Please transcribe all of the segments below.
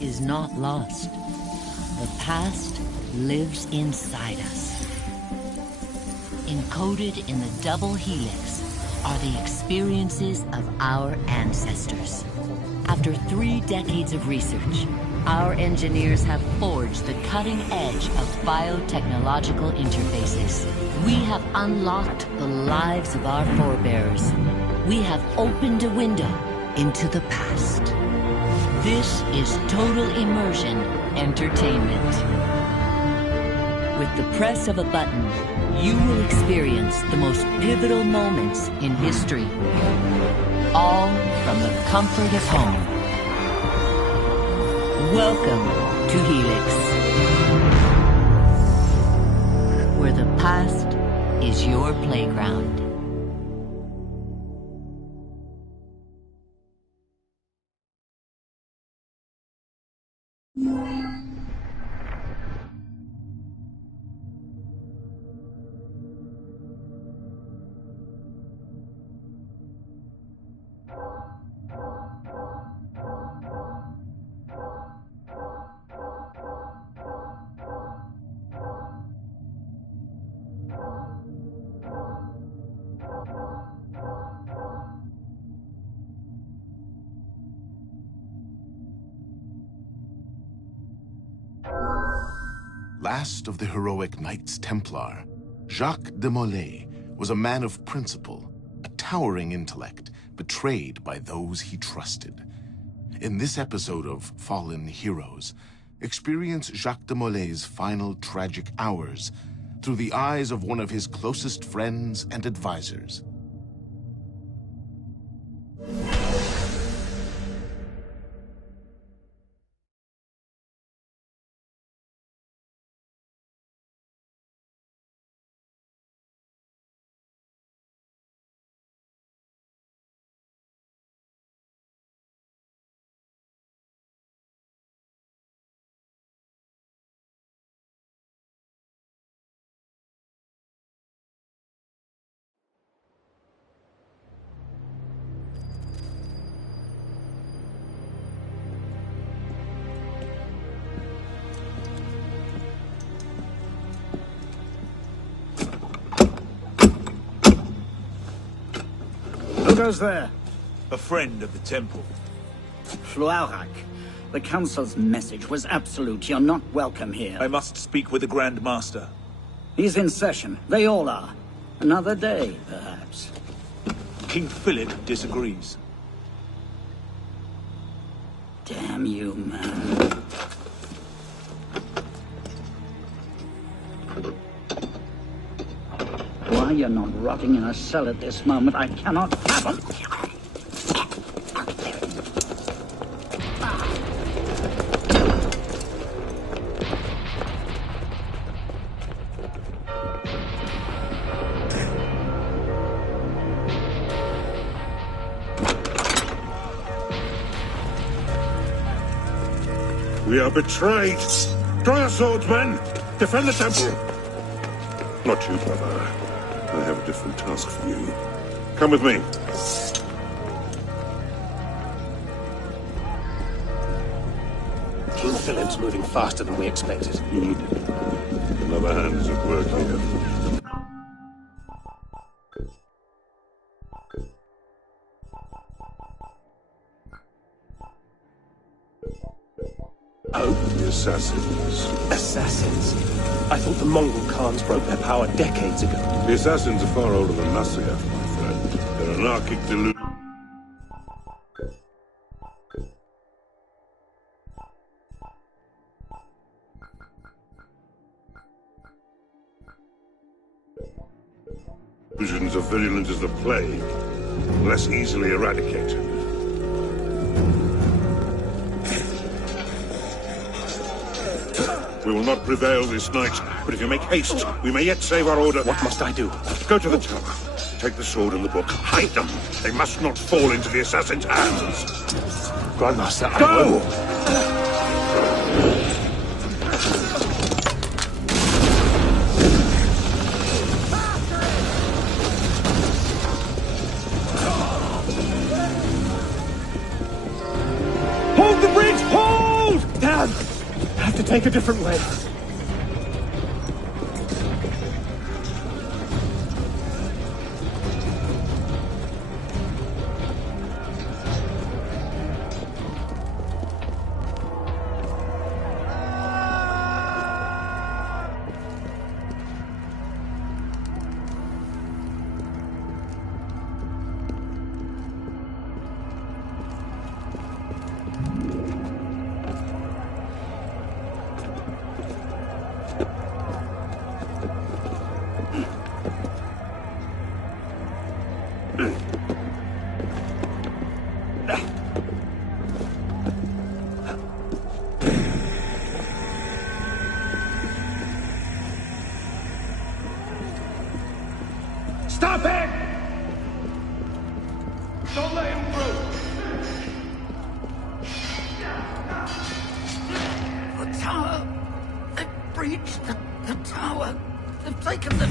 is not lost. The past lives inside us. Encoded in the double helix are the experiences of our ancestors. After 3 decades of research, our engineers have forged the cutting edge of biotechnological interfaces. We have unlocked the lives of our forebears. We have opened a window into the past. This is Total Immersion Entertainment. With the press of a button, you will experience the most pivotal moments in history. All from the comfort of home. Welcome to Helix, where the past is your playground. Last of the heroic Knights Templar, Jacques de Molay was a man of principle, a towering intellect, betrayed by those he trusted. In this episode of Fallen Heroes, experience Jacques de Molay's final tragic hours through the eyes of one of his closest friends and advisors. Who goes there? A friend of the temple. Flaurak. The Council's message was absolute. You're not welcome here. I must speak with the Grand Master. He's in session. They all are. Another day, perhaps. King Philip disagrees. Damn you, man. Why you're not rotting in a cell at this moment, I cannot fathom. We are betrayed. Draw your swords, men. Defend the temple. Not you, brother. I have a different task for you. Come with me. King Philip's moving faster than we expected. Another hand is at work here. Oh? The assassins. Assassins? I thought the Mongol Khans broke their power decades ago. The assassins are far older than Masyaf, my friend. They're anarchic delusion. Delusions are virulent as the plague, less easily eradicated. We will not prevail this night, but if you make haste, we may yet save our order. What must I do? Go to the tower. Take the sword and the book. Hide them. They must not fall into the assassin's hands. Grandmaster, I Go! will. Hold the bridge! Hold! take a different way. Stop it! Don't let him through! The tower! They've breached the tower! They've taken the...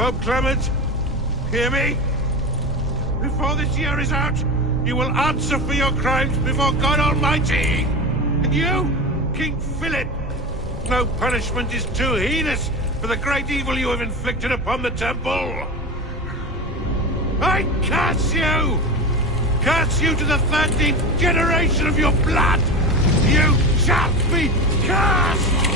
Pope Clement, hear me? Before this year is out, you will answer for your crimes before God Almighty! And you, King Philip, no punishment is too heinous for the great evil you have inflicted upon the temple! I curse you! Curse you to the 13th generation of your blood! You shall be cast!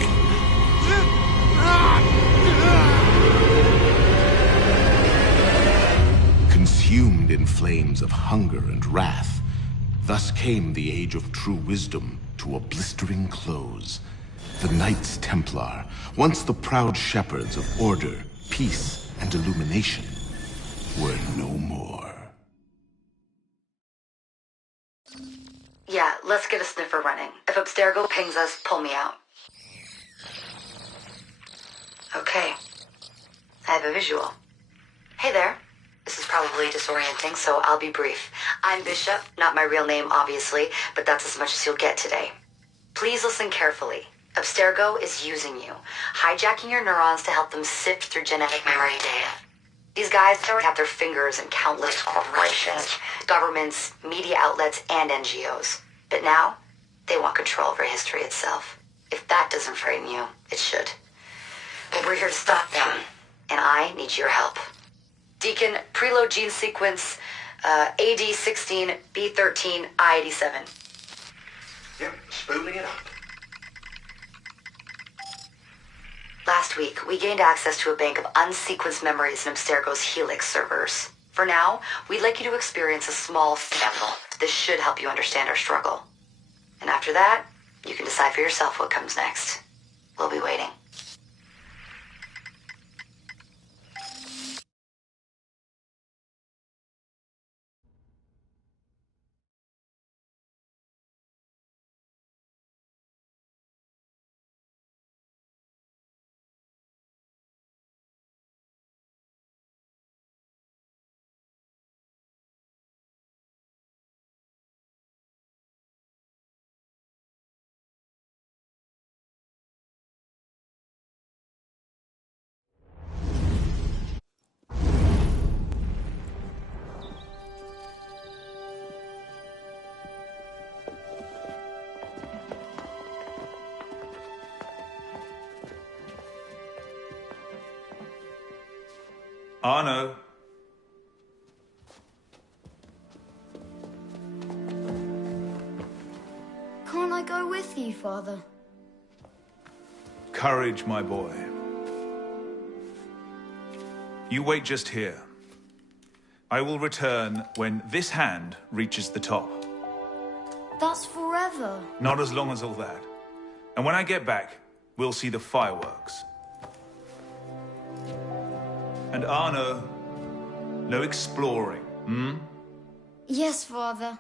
Consumed in flames of hunger and wrath, thus came the Age of True Wisdom to a blistering close. The Knights Templar, once the proud shepherds of order, peace, and illumination, were no more. Yeah, let's get a sniffer running. If Abstergo pings us, pull me out. Okay. I have a visual. Hey there. This is probably disorienting, so I'll be brief. I'm Bishop, not my real name, obviously, but that's as much as you'll get today. Please listen carefully. Abstergo is using you, hijacking your neurons to help them sift through genetic memory data. These guys already have their fingers in countless corporations, governments, media outlets, and NGOs. But now, they want control over history itself. If that doesn't frighten you, it should. But we're here to stop them, and I need your help. Deacon, preload gene sequence AD16, B13, I87. Yep, spooling it up. Last week, we gained access to a bank of unsequenced memories in Abstergo's Helix servers. For now, we'd like you to experience a small sample. This should help you understand our struggle. And after that, you can decide for yourself what comes next. We'll be waiting. Arno. Can't I go with you, Father? Courage, my boy. You wait just here. I will return when this hand reaches the top. That's forever. Not as long as all that. And when I get back, we'll see the fireworks. And Arno, no exploring, hmm? Yes, Father.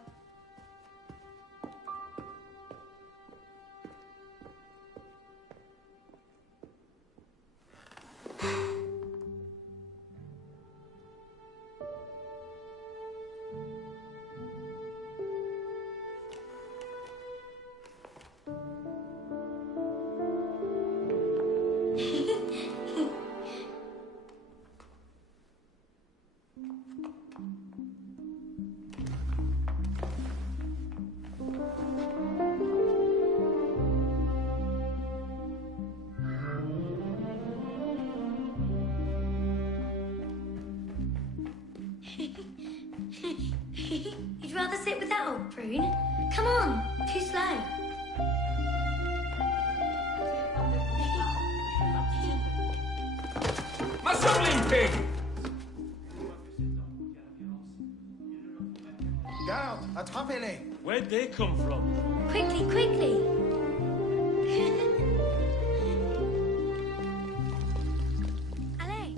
You'd rather sit with that old prune? Come on, too slow. Muscling pig! Garde, attrapez-les! Where'd they come from? Quickly, quickly. Allez.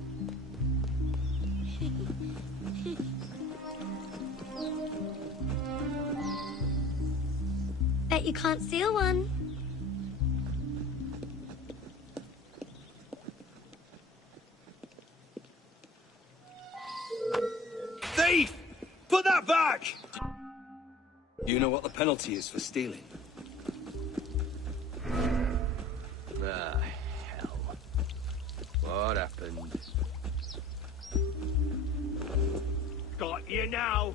Bet you can't steal one. Thief! Put that back! You know what the penalty is for stealing? Ah, hell. What happened? Got you now!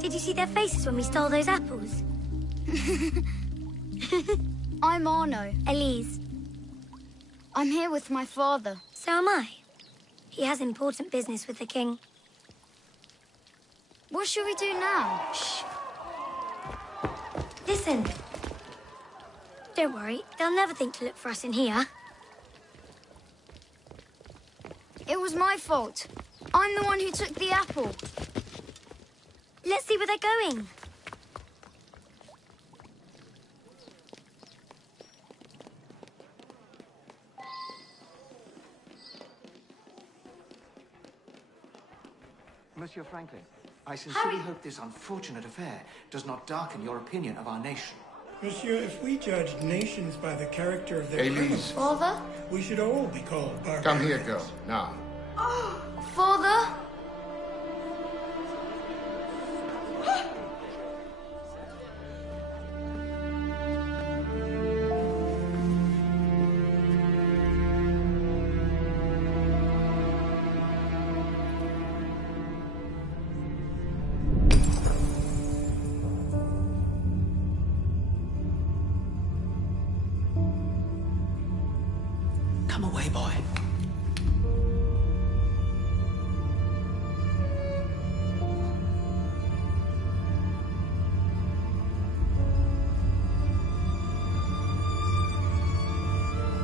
Did you see their faces when we stole those apples? I'm Arno. Elise. I'm here with my father. So am I. He has important business with the king. What should we do now? Shh. Listen. Don't worry, they'll never think to look for us in here. It was my fault. I'm the one who took the apple. Let's see where they're going. Monsieur Franklin, I sincerely hope this unfortunate affair does not darken your opinion of our nation. Monsieur, if we judged nations by the character of their Elise. criminals, Father? we should all be called barbarians. Come here, girl, now. Father? Come away, boy.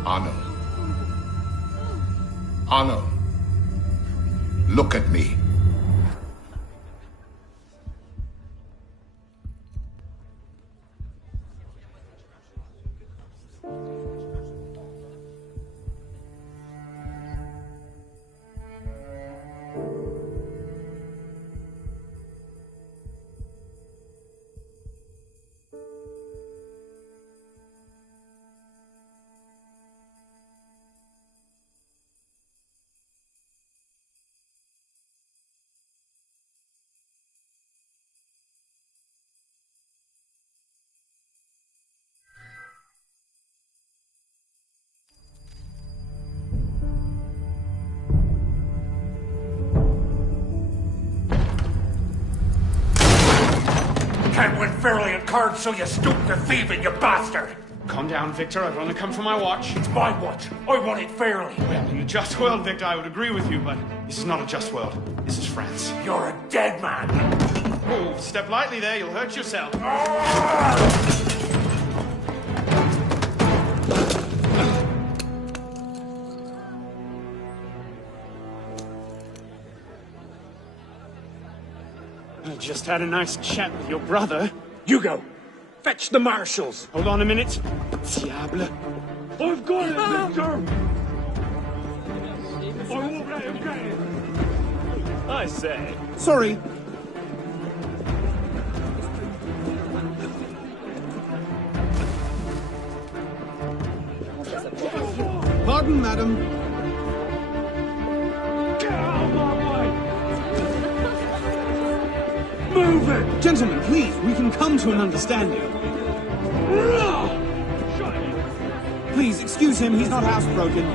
Arno. Arno. Look at me. Can't win fairly at cards, so you stoop to thieving, you bastard! Calm down, Victor. I've only come for my watch. It's my watch. I want it fairly. Well, in a just world, Victor, I would agree with you, but this is not a just world. This is France. You're a dead man. Oh, step lightly there. You'll hurt yourself. I just had a nice chat with your brother. Hugo, fetch the marshals. Hold on a minute. Diable. I've got it, Victor. I won't let him get it. I say. Sorry. Pardon, madam. Get out of my way! Move it! Gentlemen, please, we can come to an understanding. Please, excuse him, he's not housebroken.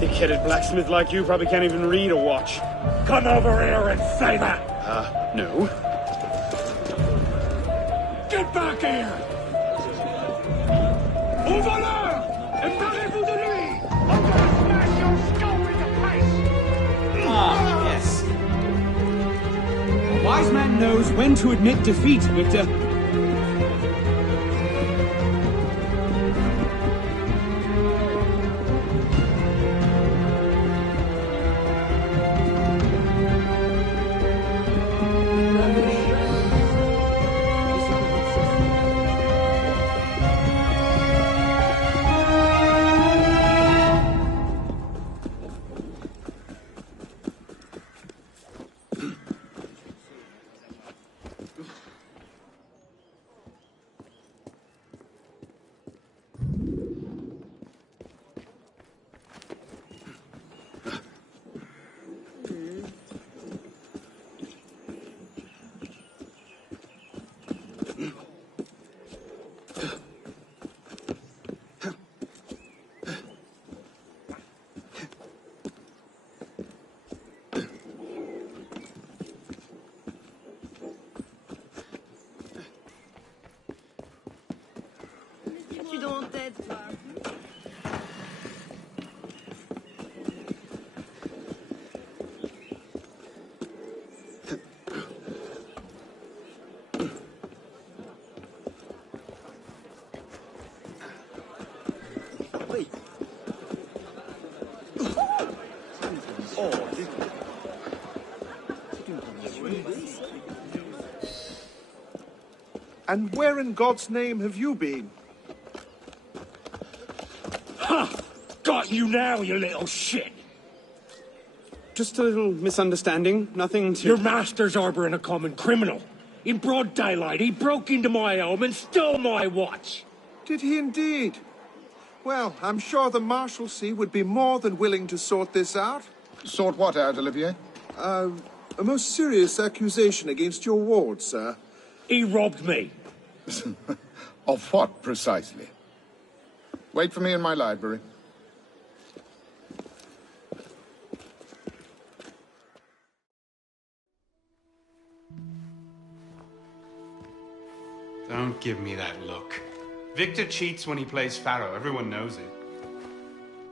Thick-headed blacksmith like you probably can't even read a watch. Come over here and say that! No. Get back here! Over there! Embarrez-vous de lui! I'm gonna smash your skull into paste! Ah, yes. A wise man knows when to admit defeat, Victor. And where in God's name have you been? Ha! Got you now, you little shit! Just a little misunderstanding. Nothing to... Your master's harboring a common criminal. In broad daylight, he broke into my home and stole my watch. Did he indeed? Well, I'm sure the Marshalsea would be more than willing to sort this out. Sort what out, Olivier? A most serious accusation against your ward, sir. He robbed me. Of what, precisely? Wait for me in my library. Don't give me that look. Victor cheats when he plays Pharaoh. Everyone knows it.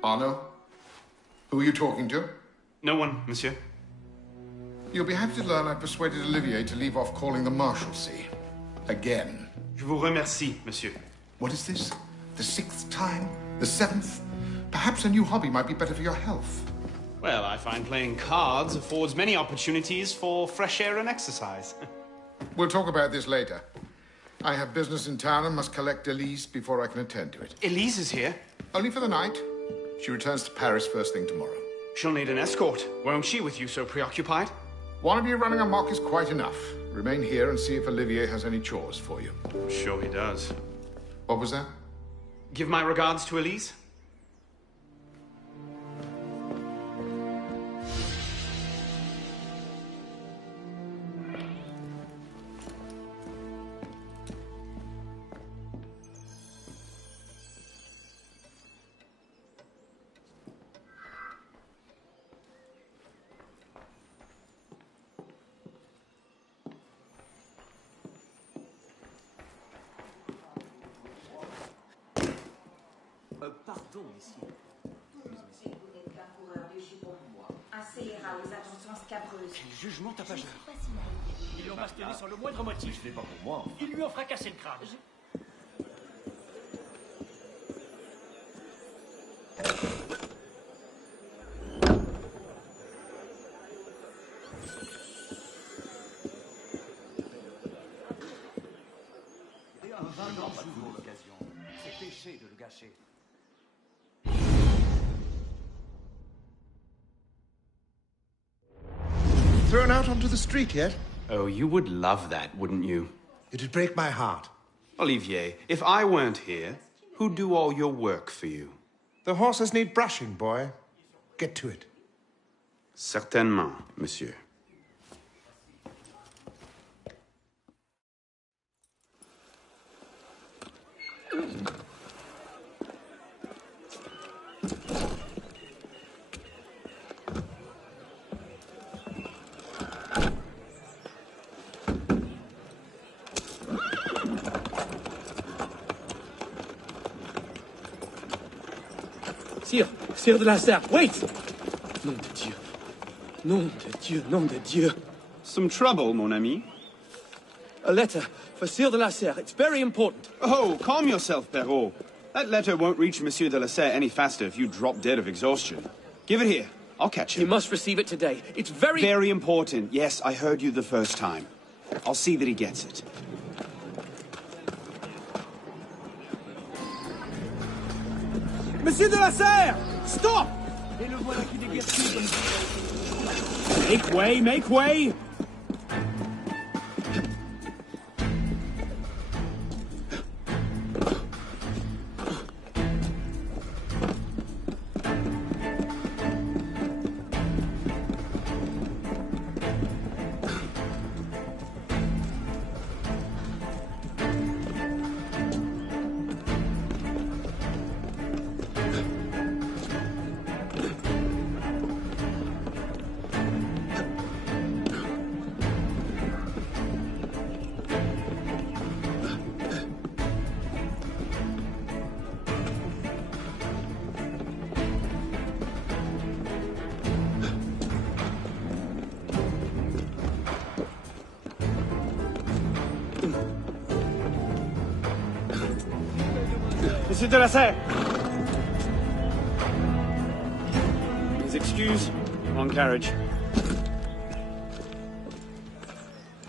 Arno? Who are you talking to? No one, monsieur. You'll be happy to learn I persuaded Olivier to leave off calling the Marshalsea. Again. Je vous remercie, monsieur. What is this? The 6th time? The 7th? Perhaps a new hobby might be better for your health. Well, I find playing cards affords many opportunities for fresh air and exercise. We'll talk about this later. I have business in town and must collect Elise before I can attend to it. Elise is here? Only for the night. She returns to Paris first thing tomorrow. She'll need an escort, won't she, with you so preoccupied? One of you running amok is quite enough. Remain here and see if Olivier has any chores for you. I'm sure he does. What was that? Give my regards to Elise. Pardon, messieurs. Si vous n'êtes pas coureur de jupons, assez ira aux attentions scabreuses. Quel jugement tapageur. Ils lui ont bastonné sans le moindre motif. Je l'ai pas pour moi. Ils lui ont fracassé le crâne. Et un vin d'or pour l'occasion. C'est péché de le gâcher. Thrown out onto the street yet? Oh, you would love that, wouldn't you? It'd break my heart. Olivier, if I weren't here, who'd do all your work for you? The horses need brushing, boy. Get to it. Certainement, monsieur. Sire de la Serre, wait! Nom de Dieu. Nom de Dieu, nom de Dieu. Some trouble, mon ami? A letter for Sire de la Serre. It's very important. Oh, calm yourself, Perrault. That letter won't reach Monsieur de la Serre any faster if you drop dead of exhaustion. Give it here. I'll catch him. He must receive it today. It's very... Very important. Yes, I heard you the first time. I'll see that he gets it. Monsieur de la Serre! Stop! Et le voilà qui déguerpit. Make way, make way! Monsieur de la Serre! Please excuse. Wrong carriage.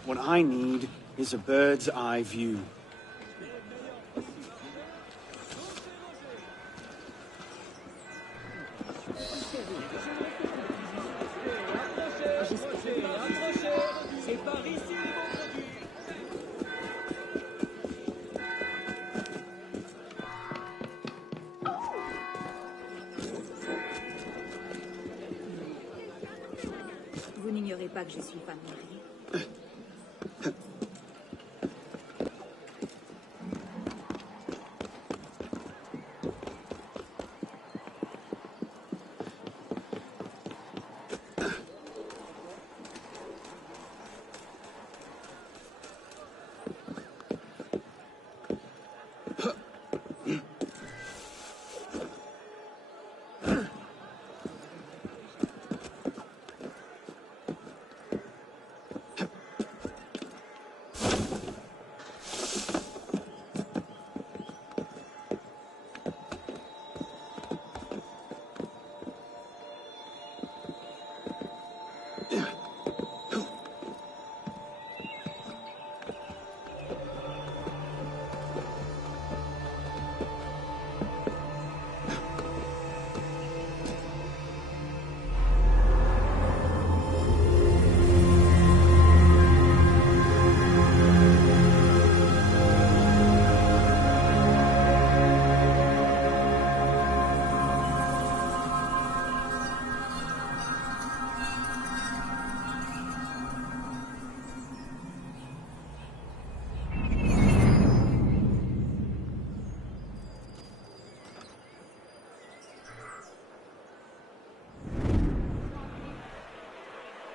What I need is a bird's eye view. Vous n'ignorez pas que je suis femme mariée.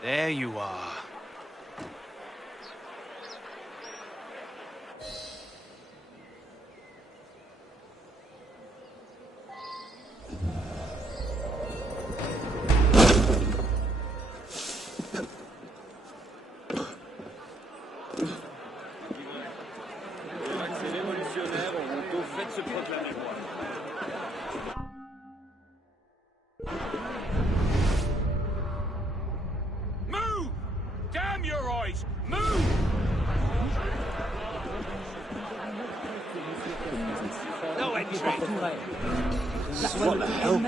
There you are. Les révolutionnaires ont au fait se proclamer roi. Move! Damn your eyes! Move! No entry! What the hell?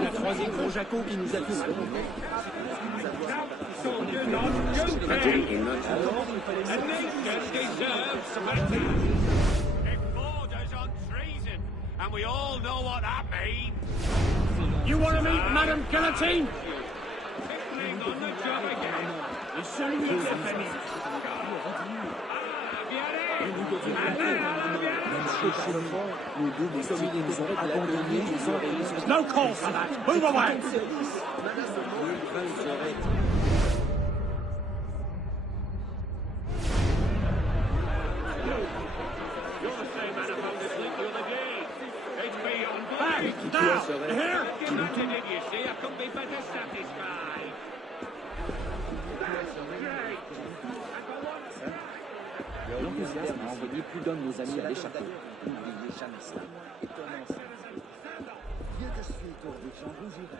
La troisième gros Jaco qui nous a tous. Borders on treason, and we all know what that means. You want to meet Madame Guillotine? Tickling on the job again. Et celui de sa famille. No call for that. Move away. You're the same man who found this link the other day. It's beyond Back, belief. now, you hear? You see, I couldn't be better satisfied. L'enthousiasme a envoyé plus d'un de nos amis à l'échafaud. N'oubliez jamais cela. Étonnant ça. Viens de suite, Orville, j'en rougirai.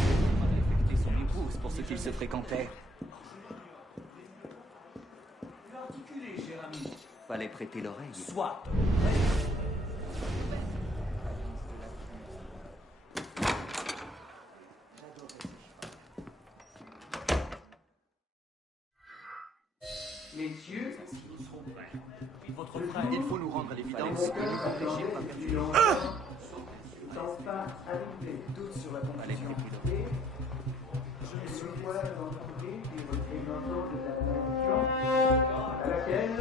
On a affecté son épouse pour ce qu'ils se fréquentaient. Fallait prêter l'oreille. Soit. Messieurs, Votre frère, il faut nous rendre à l'évidence que les affligés pas perdu leur Enfin, arrivé. doute sur la compagnie. Je suis entouré des représentants de la nation à laquelle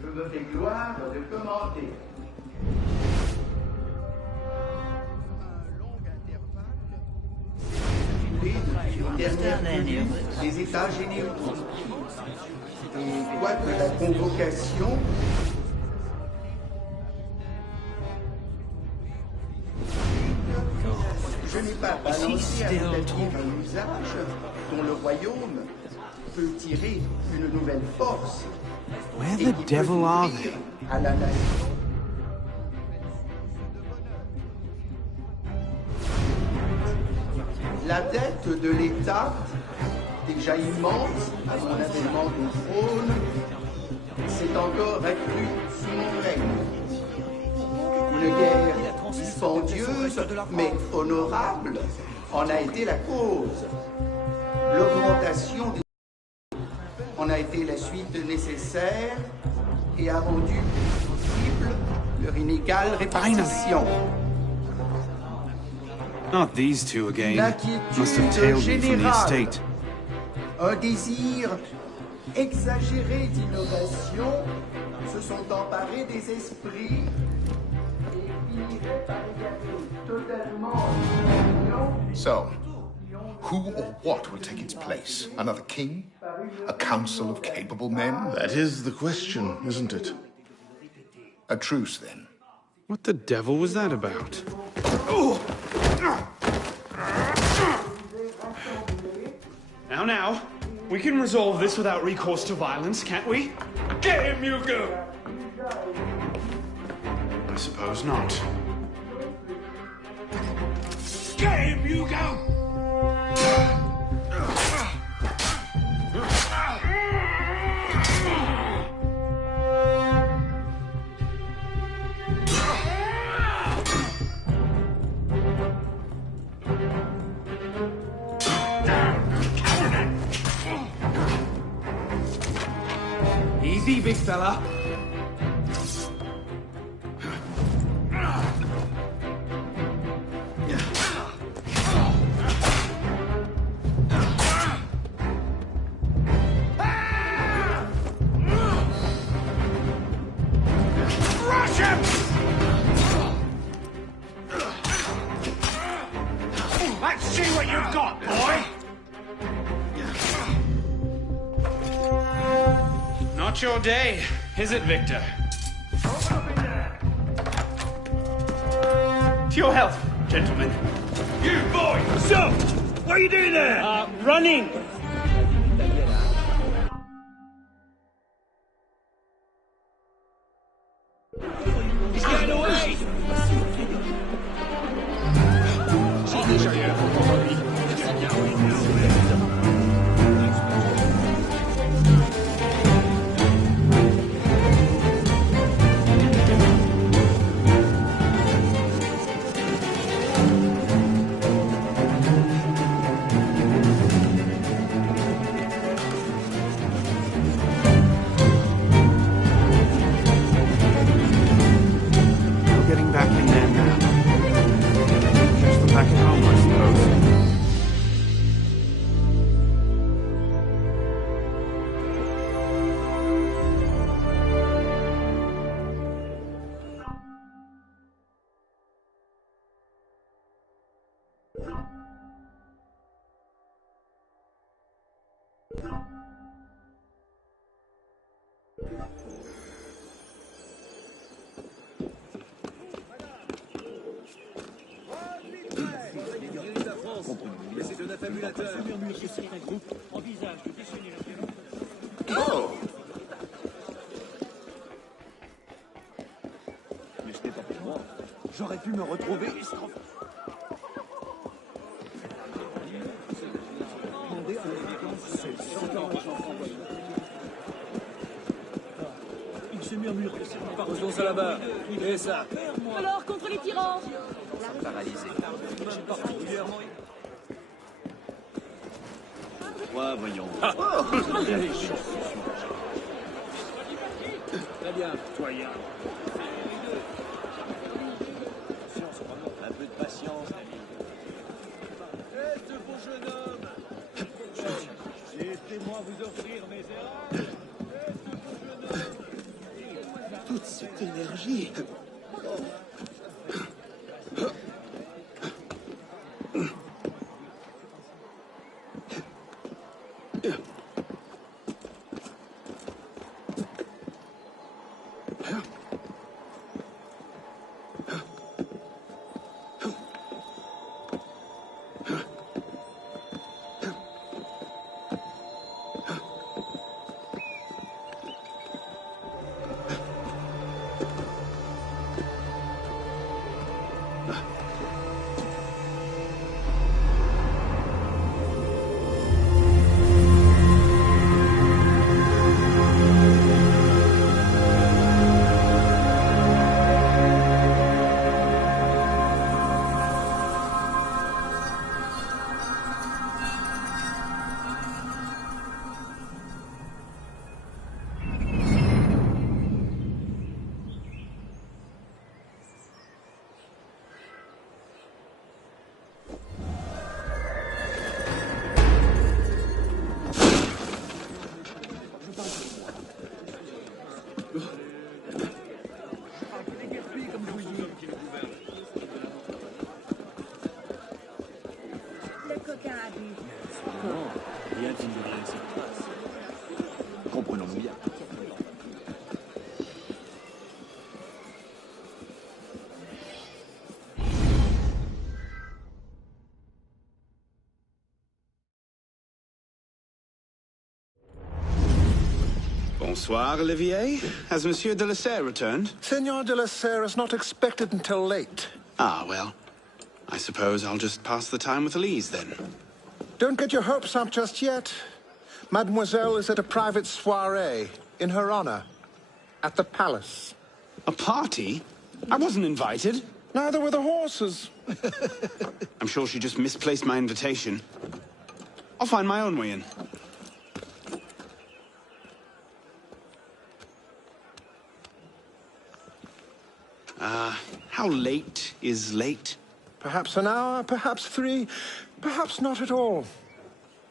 je me fais gloire de commander. Sur une dernière tenue des États généraux. Et quoique la convocation je n'ai pas balancé à l'établir un usage dont le royaume peut tirer une nouvelle force. Where the devil are they? À la nation. La dette de l'État, déjà immense à mon avènement au trône, s'est encore accrue sous mon règne. Une guerre dispendieuse, mais honorable, en a été la cause. L'augmentation des en a été la suite nécessaire et a rendu possible leur inégale répartition. Not these two again. Must have tailed me from the estate. Un désir exagéré d'innovation se sont emparés des esprits et finiraient par égarer totalement l'union. So, who or what will take its place? Another king? A council of capable men? That is the question, isn't it? A truce, then. What the devil was that about? Now, we can resolve this without recourse to violence, can't we? Get him, Hugo! I suppose not. Get him, Hugo! Easy, big fella. Rush him! Let's see what you've got, boy! Not your day, is it, Victor? To your health, gentlemen. You boy! So, what are you doing there? Running. He's getting away. Getting back in there now. Catch them back at home, I suppose. Oh! Mais ce n'est pas pour moi. J'aurais pu me retrouver. Il se murmure que c'est pas rejoint ça là-bas. Et ça. Alors, contre les tyrans. Paralysé. Particulièrement. Ouais, voyons. Très bien, citoyen. Un peu de patience, ami. Eh, ce beau jeune homme. Laissez-moi vous offrir mes erreurs. Eh, ce beau jeune homme. Toute cette énergie. Huh. comprenons bien. Bonsoir, Olivier. Has Monsieur de la Serre returned? Senor de la Serre is not expected until late. Ah, well. I suppose I'll just pass the time with Elise, then. Don't get your hopes up just yet. Mademoiselle is at a private soirée, in her honor, at the palace. A party? I wasn't invited. Neither were the horses. I'm sure she just misplaced my invitation. I'll find my own way in. How late is late? Perhaps an hour, perhaps 3, perhaps not at all.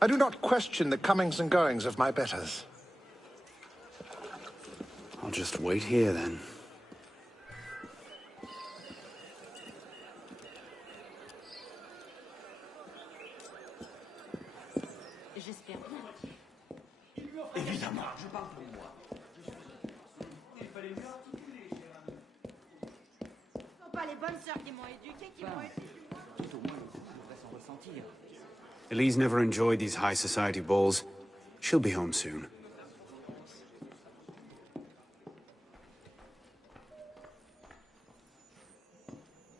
I do not question the comings and goings of my betters. I'll just wait here, then. Évidemment. Pas les bonnes sœurs qui m'ont éduquée, qui m'ont été... Tout au moins, il devrait s'en ressentir. Elise never enjoyed these high society balls. She'll be home soon.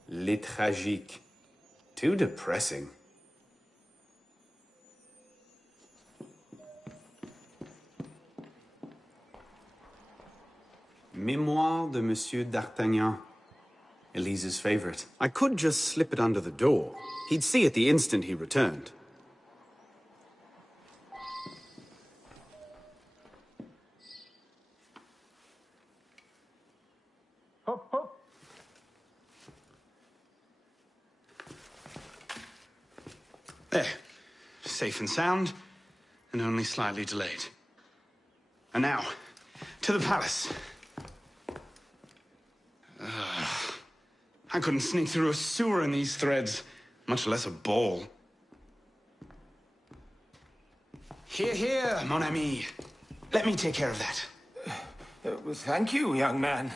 Les tragiques. Too depressing. Mémoire de Monsieur d'Artagnan. Elise's favorite. I could just slip it under the door. He'd see it the instant he returned. Hop, hop. There. Safe and sound, and only slightly delayed. And now, to the palace. I couldn't sneak through a sewer in these threads, much less a ball. Here, here, mon ami. Let me take care of that. Thank you, young man.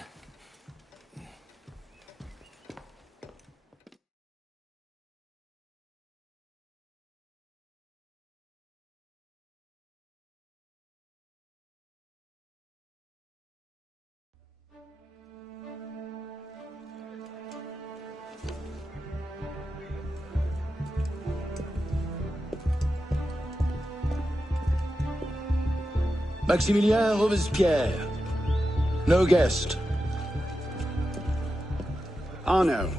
Maximilien Robespierre. No guest. Arnaud.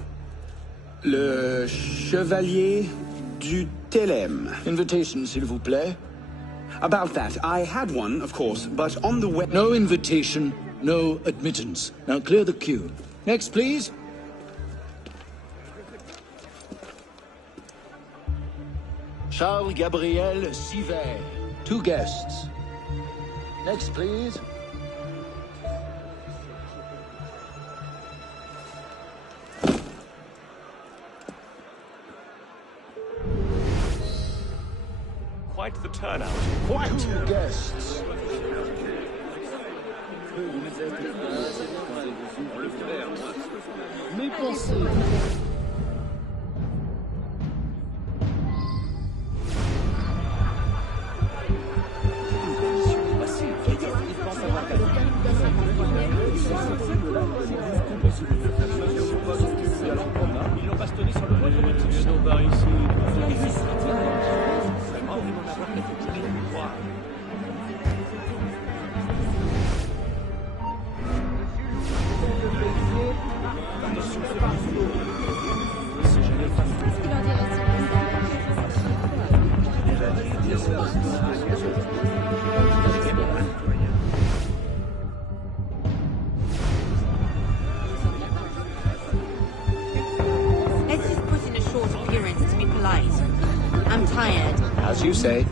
Le Chevalier du Télème. Invitation, s'il vous plaît. About that, I had one, of course, but on the way... No invitation, no admittance. Now clear the queue. Next, please. Charles Gabriel Sivert. 2 guests. Next, please. Quite the turnout. Quite 2 guests. Mais pensez. Ils l'ont bastonné sur le moindre motif. Par ici. Vraiment, ils vont avoir quelque chose à croire. Let's just put in a short appearance to be polite. I'm tired. As you say.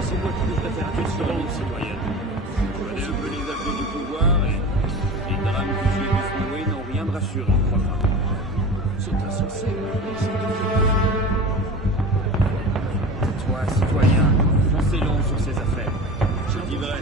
C'est moi qui devrais faire attention, citoyen. Prenez un peu les affaires du pouvoir sur un programme. C'est insensé. Toi, citoyen, pensez long sur ces affaires. Je dirais.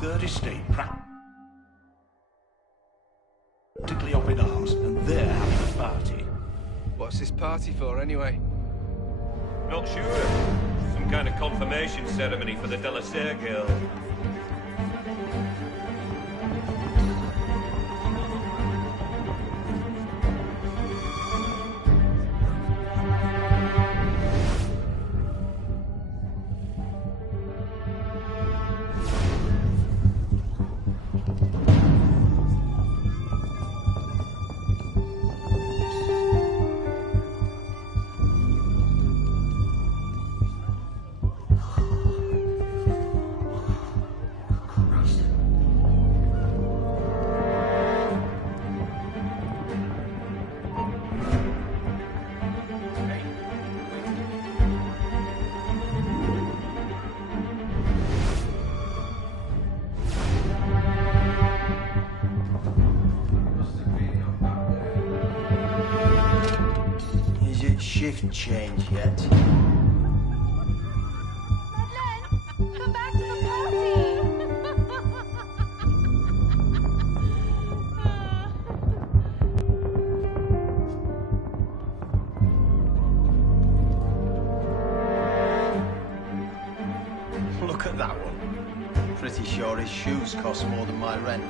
3rd Estate practically up in arms, and they're having a party. What's this party for, anyway? Not sure. Some kind of confirmation ceremony for the Delasere Guild. Shift change yet? Madeleine, come back to the party! Look at that one. Pretty sure his shoes cost more than my rent.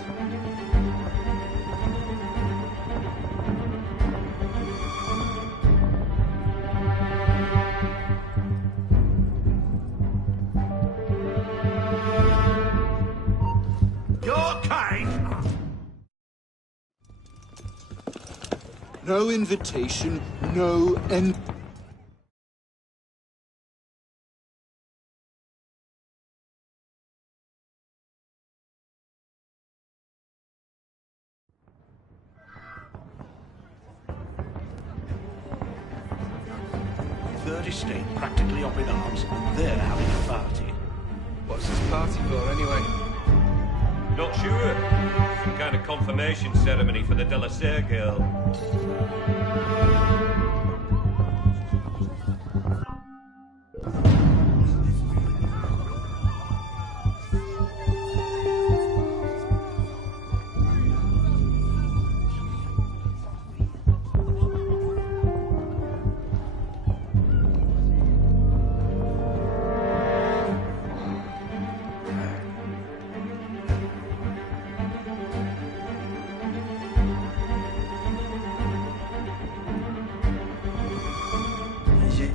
No invitation, no end. Third Estate practically up in arms, and they're having a party. What's this party for, anyway? Not sure. Some kind of confirmation ceremony for the Delasere Guild.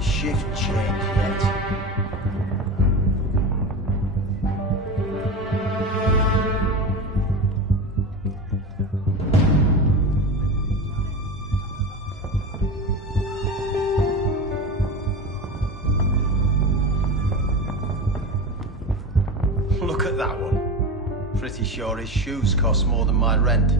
Shift change yet? Look at that one. Pretty sure his shoes cost more than my rent.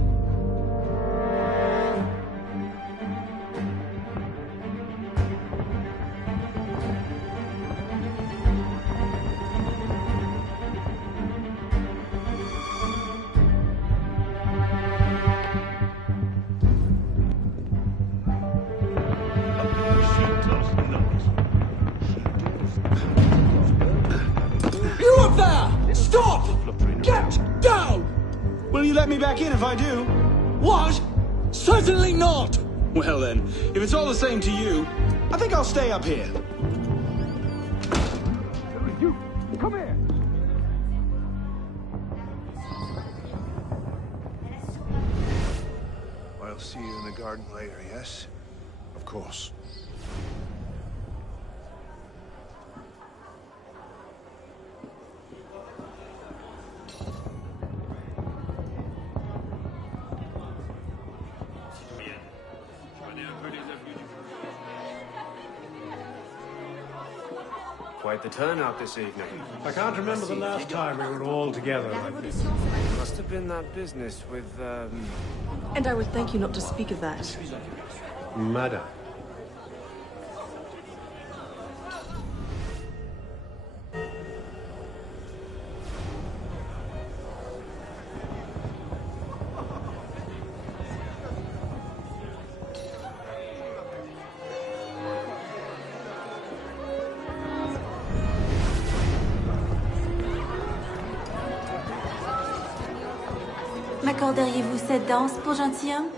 You up there! Stop! Get down! Will you let me back in if I do? What? Certainly not! Well then, if it's all the same to you, I think I'll stay up here. You, come here! I'll see you in the garden later, yes? Of course. Quite the turnout this evening. I can't remember the last time we were all together like this. Must have been that business with, And I would thank you not to speak of that. Madam. M'accorderiez-vous cette danse pour gentilhomme?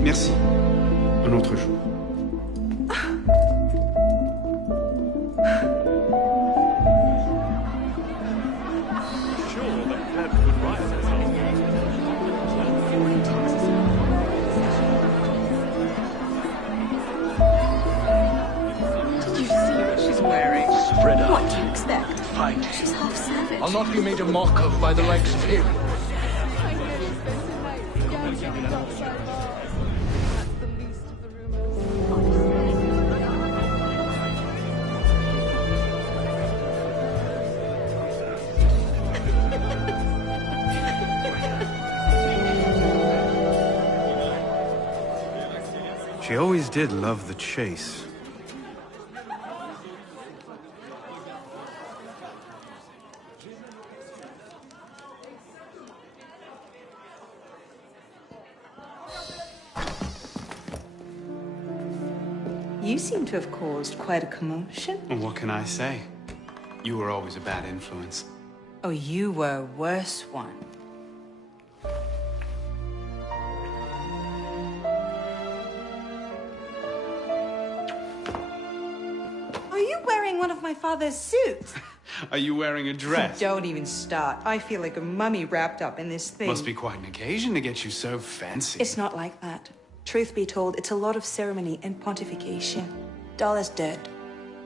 Merci. Un autre jour. Did you see what she's wearing? Spread out. What do you expect? Fight. She's half savage. I'll not be made a mock of by the likes of him. She always did love the chase. You seem to have caused quite a commotion. Well, what can I say? You were always a bad influence. Oh, you were a worse one. Are you wearing one of my father's suits? Are you wearing a dress? Don't even start. I feel like a mummy wrapped up in this thing. Must be quite an occasion to get you so fancy. It's not like that. Truth be told, it's a lot of ceremony and pontification. Dull as dirt.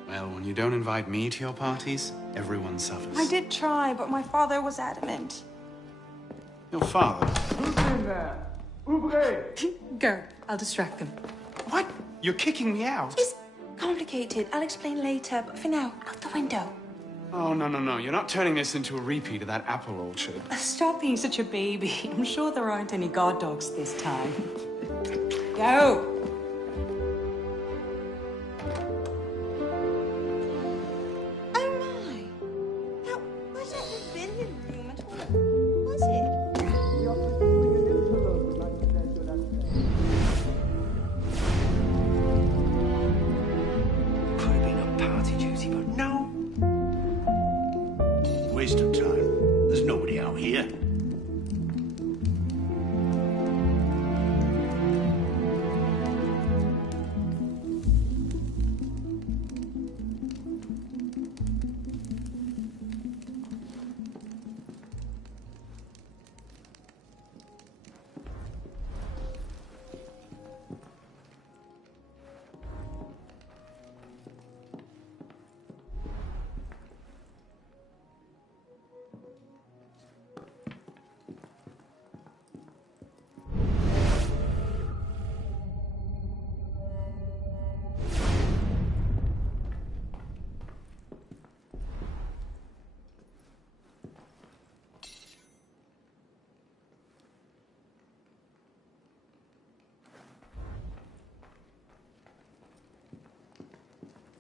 Well, when you don't invite me to your parties, everyone suffers. I did try, but my father was adamant. Your father? Who's in there? Ouvrez! Go. I'll distract them. What? You're kicking me out? It's complicated. I'll explain later, but for now, out the window. Oh, no. You're not turning this into a repeat of that apple orchard. Stop being such a baby. I'm sure there aren't any guard dogs this time. Go! Oh my! That wasn't the billiard room at all, was it? Could have been on party duty, but no. Waste of time. There's nobody out here.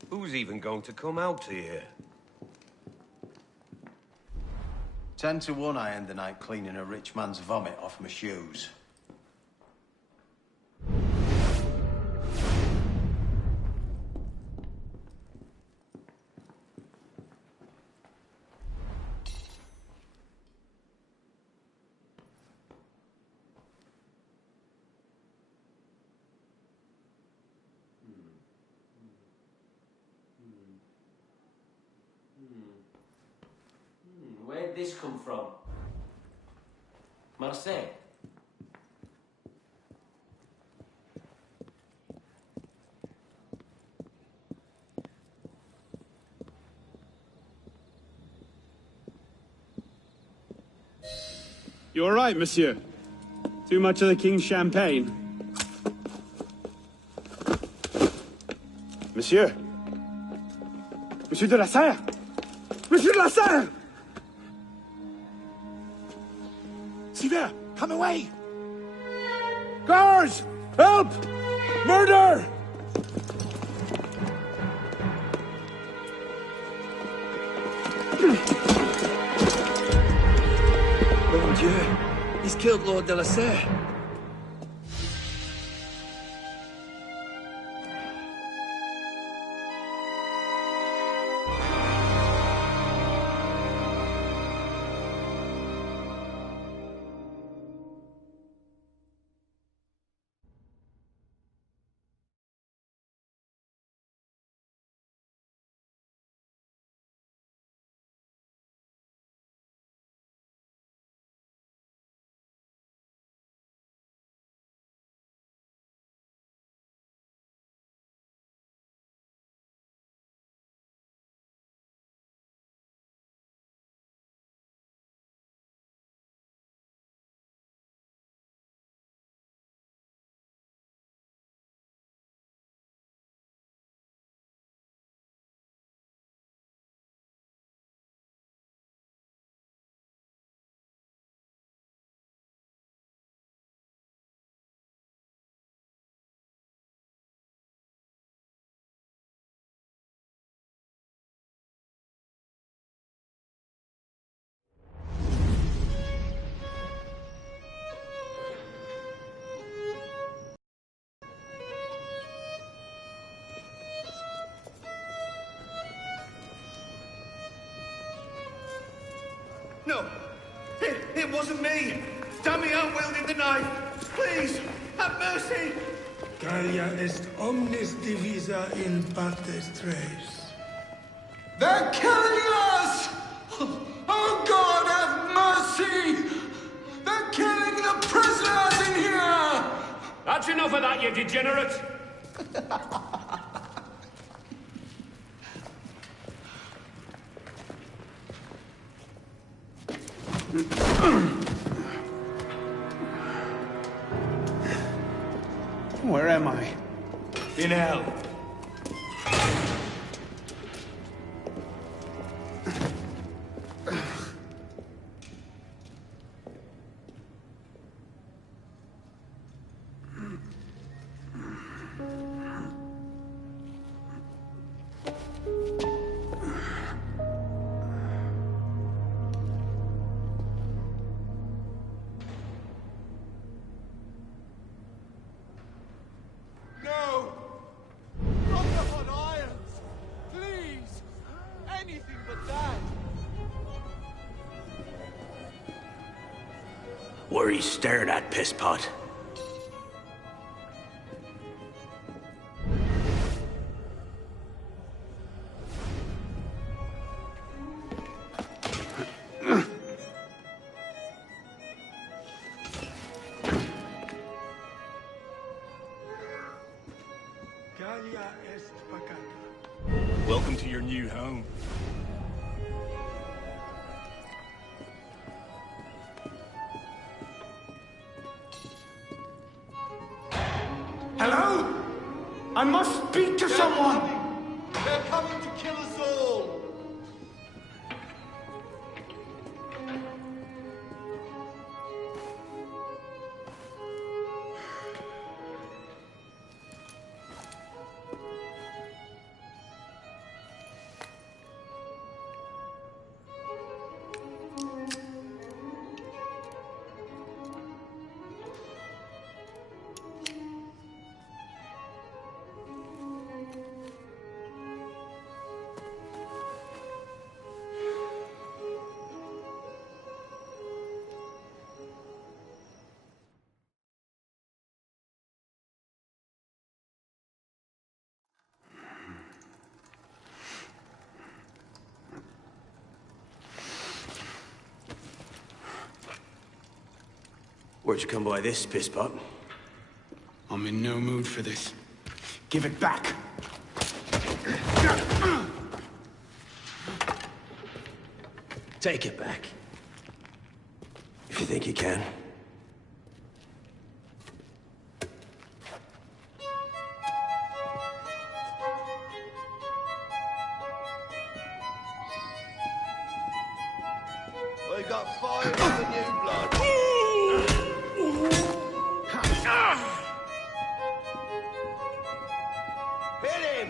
Who's even going to come out here? 10 to 1 I end the night cleaning a rich man's vomit off my shoes. Where'd this come from? Marseille? You all right, monsieur? Too much of the king's champagne? Monsieur? Monsieur de la Serre? Monsieur de la Serre! Sivert, come away! Guards! Help! Murder! Mon Dieu, he's killed Lord de la Serre. No, it wasn't me. Damian wielded the knife. Please, have mercy. Gallia est omnis divisa in partes tres. They're killing us! Oh God, have mercy! They're killing the prisoners in here! That's enough of that, you degenerate! Where am I? In hell. No! Not the hot irons! Please! Anything but that! What are you staring at, pisspot? Gallia est pacata. Welcome to your new home. Hello? I must speak to someone! They're coming to kill us all! Where'd you come by this, pisspot? I'm in no mood for this. Give it back! Take it back. If you think you can. We got fire in the new blood. Hit him!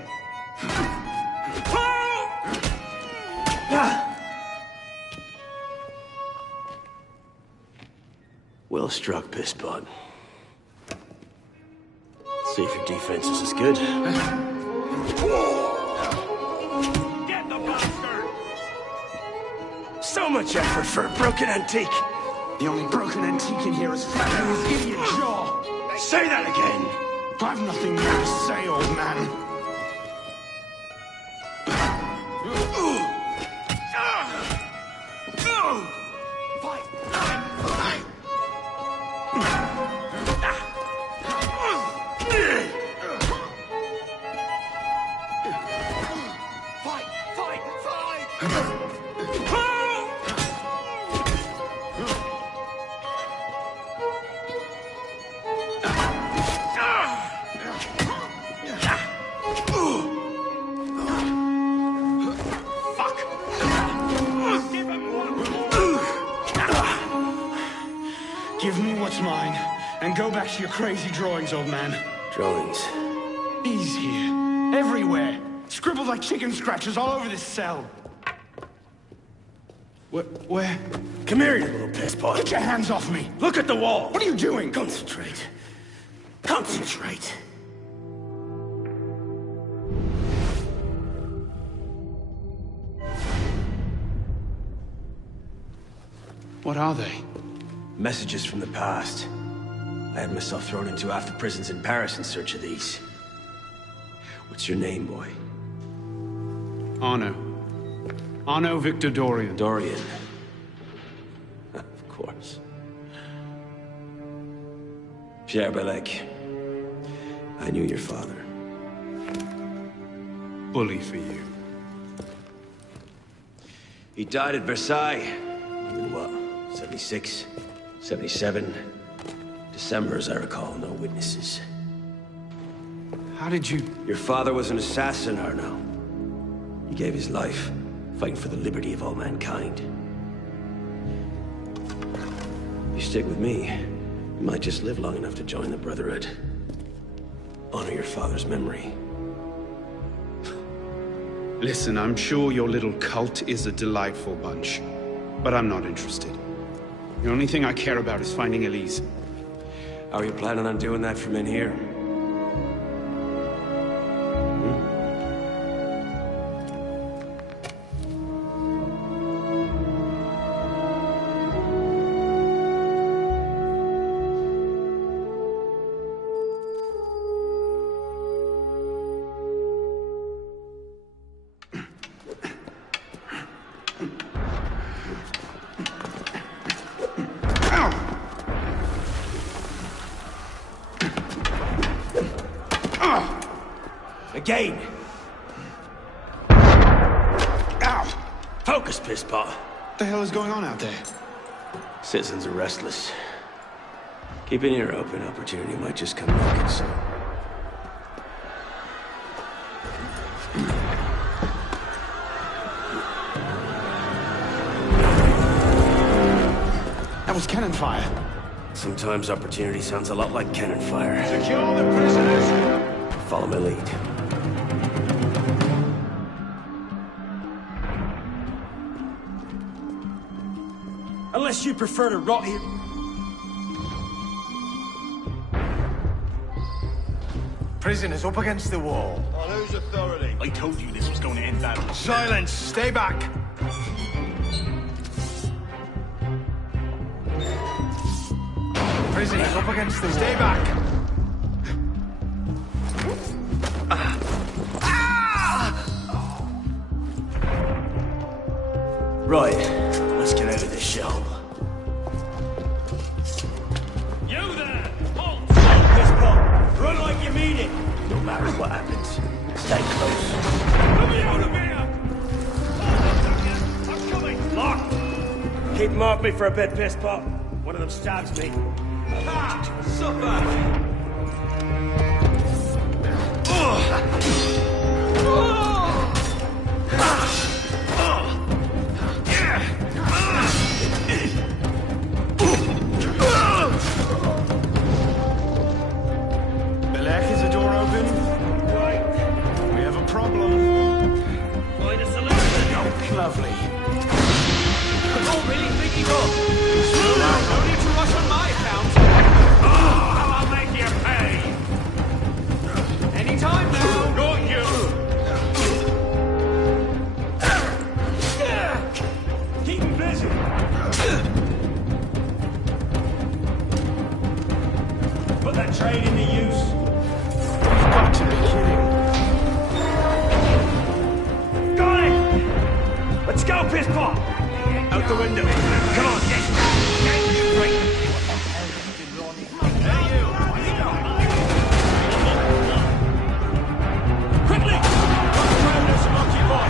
Well struck, Pisspot. See if your defense is as good. Get the bastard! So much effort for a broken antique. The only broken antique in here is Flapping his idiot jaw. Say that again. I've nothing more to say, old man. Give me what's mine, and go back to your crazy drawings, old man. Drawings? He's here. Everywhere. Scribbled like chicken scratches all over this cell. Where? Come here, you little pisspot. Get your hands off me! Look at the wall! What are you doing? Concentrate. Concentrate. What are they? Messages from the past. I had myself thrown into half the prisons in Paris in search of these. What's your name, boy? Arno. Arno Victor Dorian. Dorian. Of course. Pierre Belec. I knew your father. Bully for you. He died at Versailles. In what? 76? 77? December, as I recall, no witnesses. How did you... Your father was an assassin, Arno. He gave his life, fighting for the liberty of all mankind. You stick with me, you might just live long enough to join the Brotherhood. Honor your father's memory. Listen, I'm sure your little cult is a delightful bunch, but I'm not interested. The only thing I care about is finding Elise. How are you planning on doing that from in here? Again! Ow! Focus, Pisspot. What the hell is going on out there? Citizens are restless. Keep an ear open. Opportunity might just come knocking soon. That was cannon fire. Sometimes opportunity sounds a lot like cannon fire. Secure the prisoners! Follow my lead. Unless you prefer to rot here. Prisoners up against the wall. On whose authority? I told you this was going to end badly. Silence! Stay back! Prisoners up against the wall. Stay back! Right, let's get out of this shell. You there! Halt! Pisspot! Run like you mean it! No matter what happens, stay close. Let me out of here! Hold on, I'm coming! Lock! Keep him off me for a bit, Pisspot. One of them stabs me. Ha! Suffer! Belek, is the door open? Right. We have a problem. Find a solution. Lovely. Oh, really? Thinking of? No need to rush on my account. I'll make you pay! Anytime now. Not you! Keep me busy. Put that trade into use. You've got to be kidding. Got it! Let's go, piss pot! Out the window. Come on. Quickly! Concentrate on some monkey boy.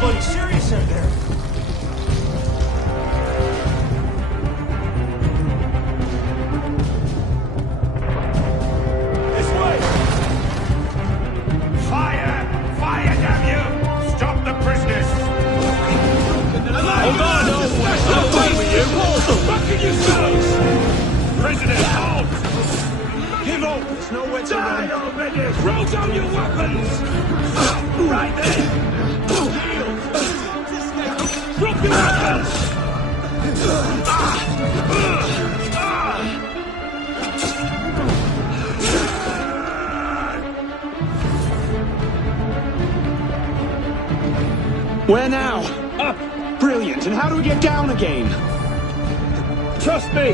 Bloody serious out there. This way. Fire! Fire, damn you! Stop the prisoners! Hold on! I'll fight with you! Back in yourselves! Prisoners, halt! Give up! There's nowhere to Die run. already! Throw down your weapons! Right there! Drop your weapons! Where now? Up! Brilliant. And how do we get down again? Trust me!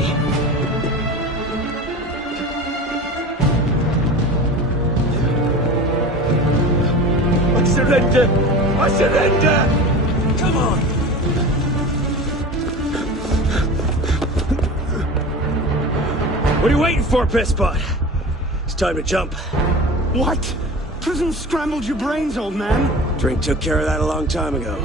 I surrender! I surrender! Come on! What are you waiting for, Pisspot? It's time to jump. What? Prison scrambled your brains, old man. Drink took care of that a long time ago.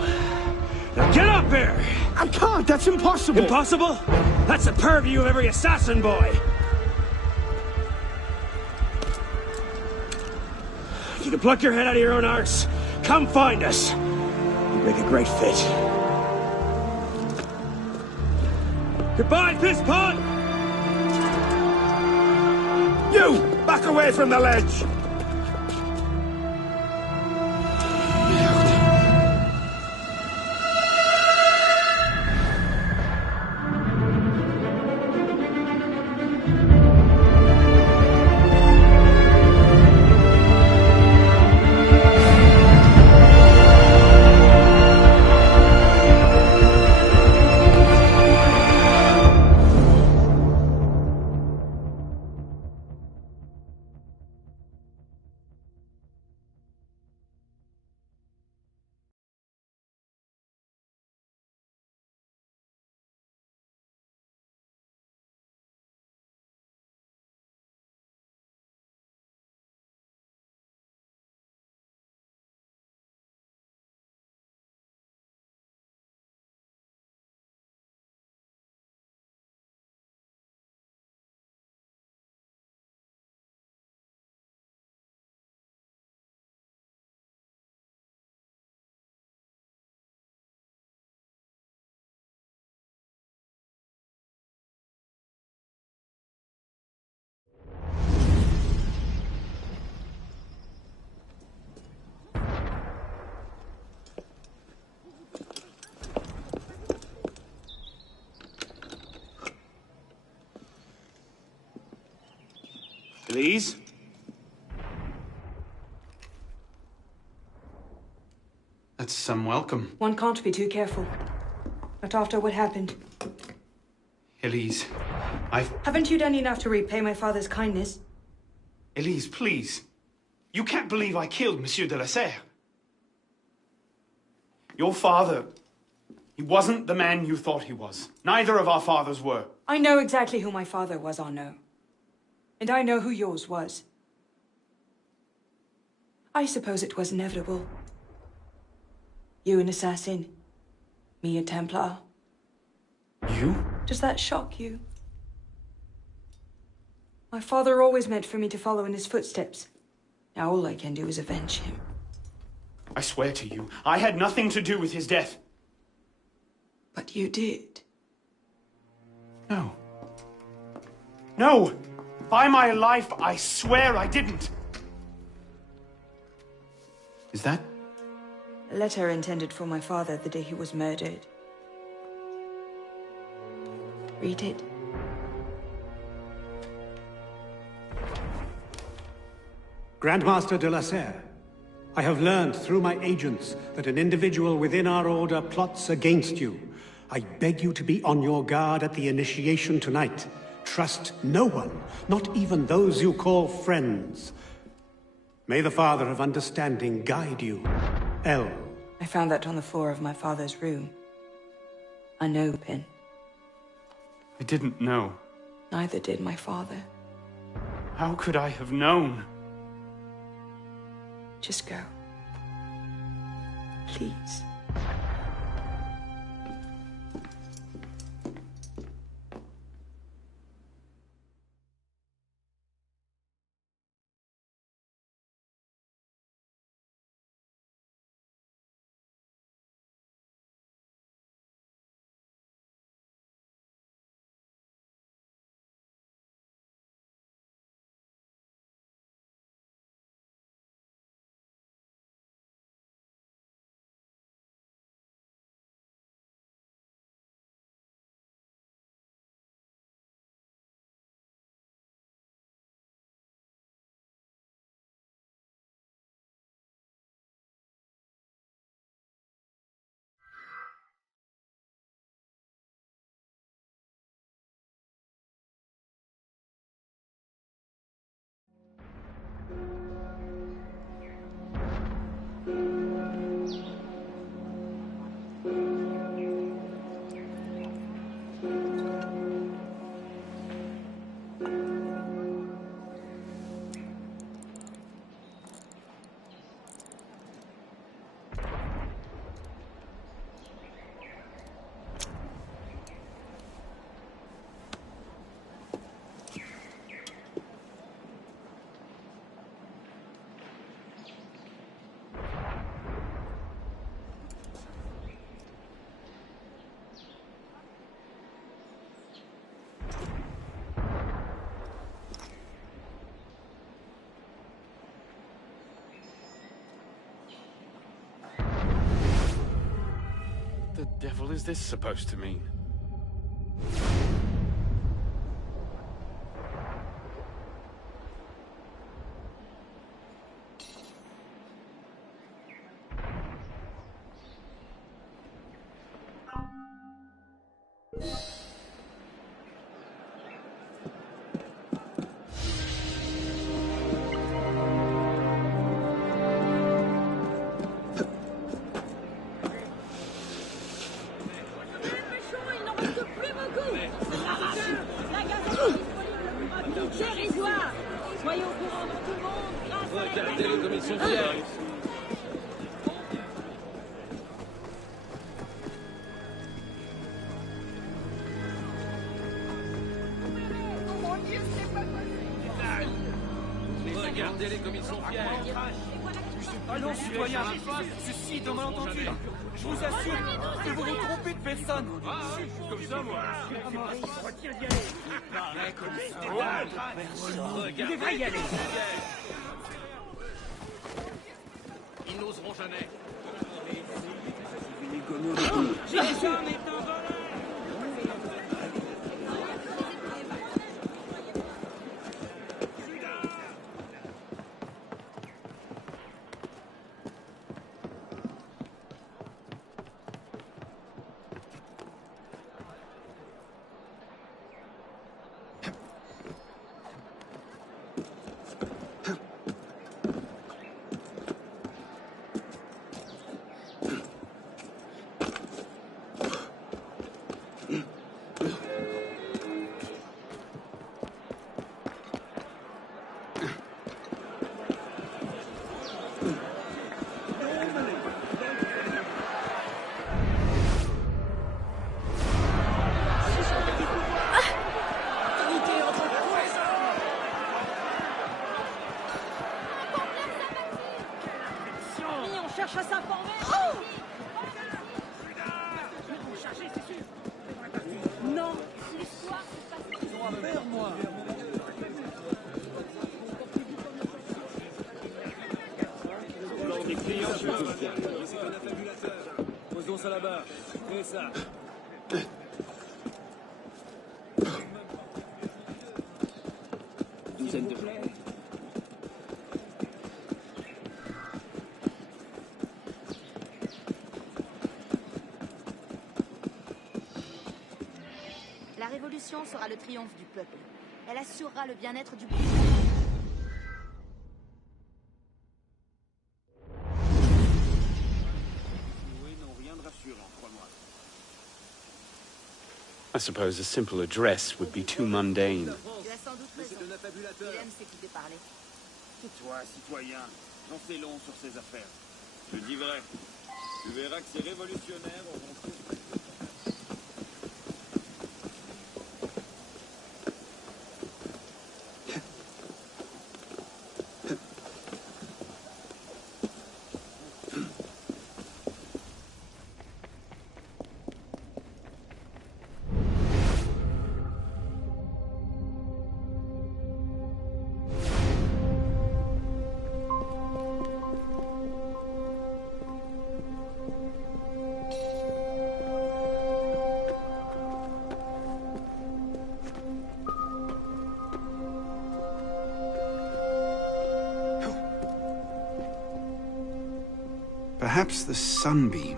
Now get up here! I can't. That's impossible. Impossible? That's the purview of every assassin boy. If you can pluck your head out of your own arse, come find us. We'd make a great fit. Goodbye, Pisspot! You! Back away from the ledge! please. That's some welcome. One can't be too careful. Not after what happened. Elise, Haven't you done enough to repay my father's kindness? Elise, please. You can't believe I killed Monsieur de la Serre. Your father, he wasn't the man you thought he was. Neither of our fathers were. I know exactly who my father was, Arnaud. And I know who yours was. I suppose it was inevitable. You an assassin, me a Templar. You? Does that shock you? My father always meant for me to follow in his footsteps. Now all I can do is avenge him. I swear to you, I had nothing to do with his death. But you did. No. No! By my life, I swear I didn't. Is that? A letter intended for my father the day he was murdered. Read it. Grandmaster de la Serre, I have learned through my agents that an individual within our order plots against you. I beg you to be on your guard at the initiation tonight. Trust no one, not even those you call friends. May the Father of Understanding guide you. L. I found that on the floor of my father's room. Unopened. I didn't know. Neither did my father. How could I have known? Just go. Please. The devil is this supposed to mean? Regardez-les comme ils sont fiers. Regardez-les comme ils sont fiers. Allons, citoyens, ceci est un malentendu. Je vous assure que vous vous trompez de personne. Comme ça, moi. Il devrait y aller. Ils n'oseront jamais. J'ai déjà un état voleur. Comment ça là-bas? Fais ça. Douzaine de blés. La révolution sera le triomphe du peuple. Elle assurera le bien-être du I suppose a simple address would be too mundane. Tu as sans doute raison. Il aime s'écouter parler. Toi, citoyen, j'en sais long sur ces affaires. Je dis vrai. Tu verras que ces révolutionnaires auront tout. Perhaps the sunbeam.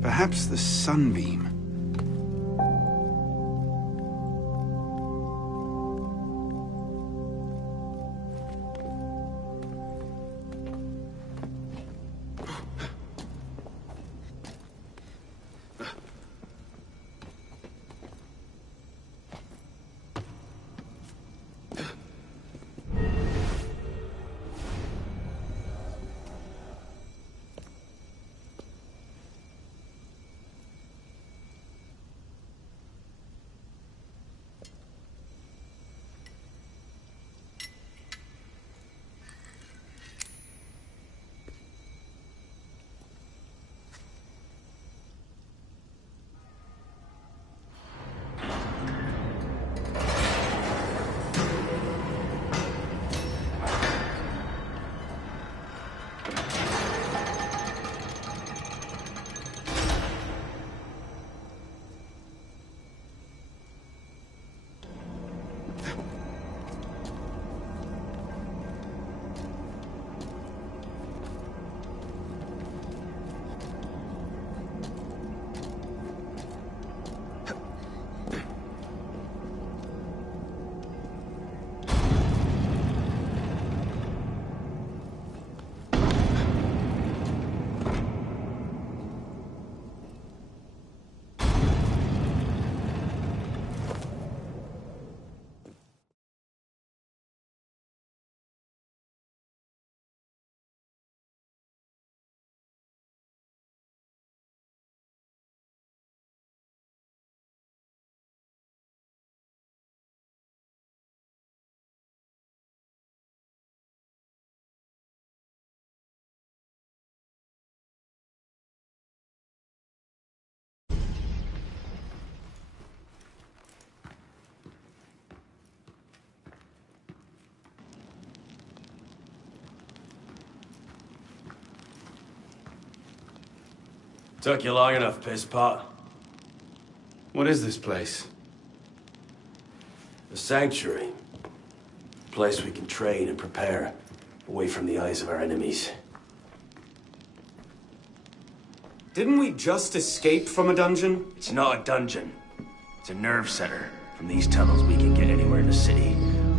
Perhaps the sunbeam. Took you long enough, piss pot. What is this place? The Sanctuary. A place we can train and prepare, away from the eyes of our enemies. Didn't we just escape from a dungeon? It's not a dungeon. It's a nerve center. From these tunnels, we can get anywhere in the city,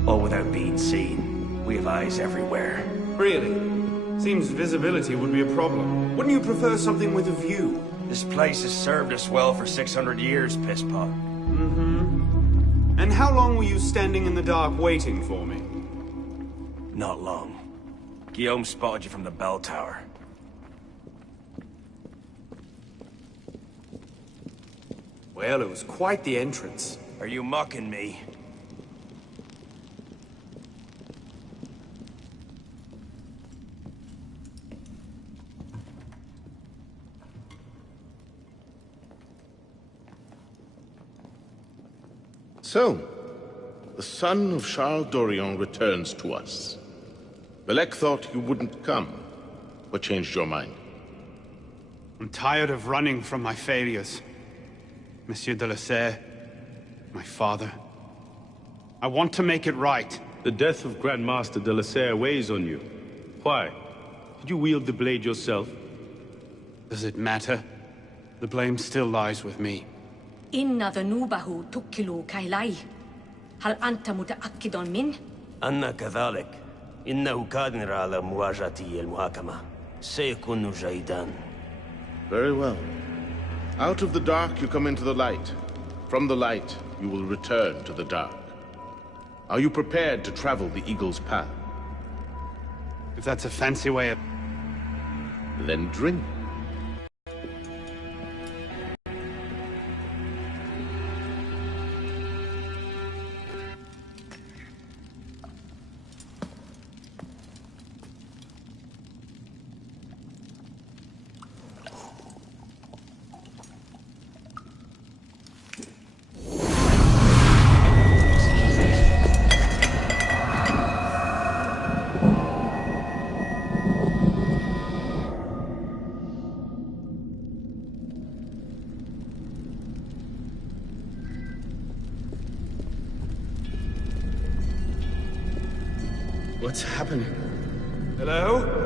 all without being seen. We have eyes everywhere. Really? Seems visibility would be a problem. Wouldn't you prefer something with a view? This place has served us well for 600 years, Pisspot. Mm-hmm. And how long were you standing in the dark waiting for me? Not long. Guillaume spotted you from the bell tower. Well, it was quite the entrance. Are you mocking me? So, the son of Charles Dorion returns to us. Belek thought you wouldn't come. What changed your mind? I'm tired of running from my failures. Monsieur de la Serre, my father. I want to make it right. The death of Grand Master de la Serre weighs on you. Why? Did you wield the blade yourself? Does it matter? The blame still lies with me. إن ذنوبه تكل كيلي. هل أنت متأكد منه؟ أنا كذلك. إنه قادر على مواجهة المحاكمة. سيكون جيدا. Very well. Out of the dark you come into the light. From the light you will return to the dark. Are you prepared to travel the Eagle's path? If that's a fancy way of... Then drink. What's happening? Hello?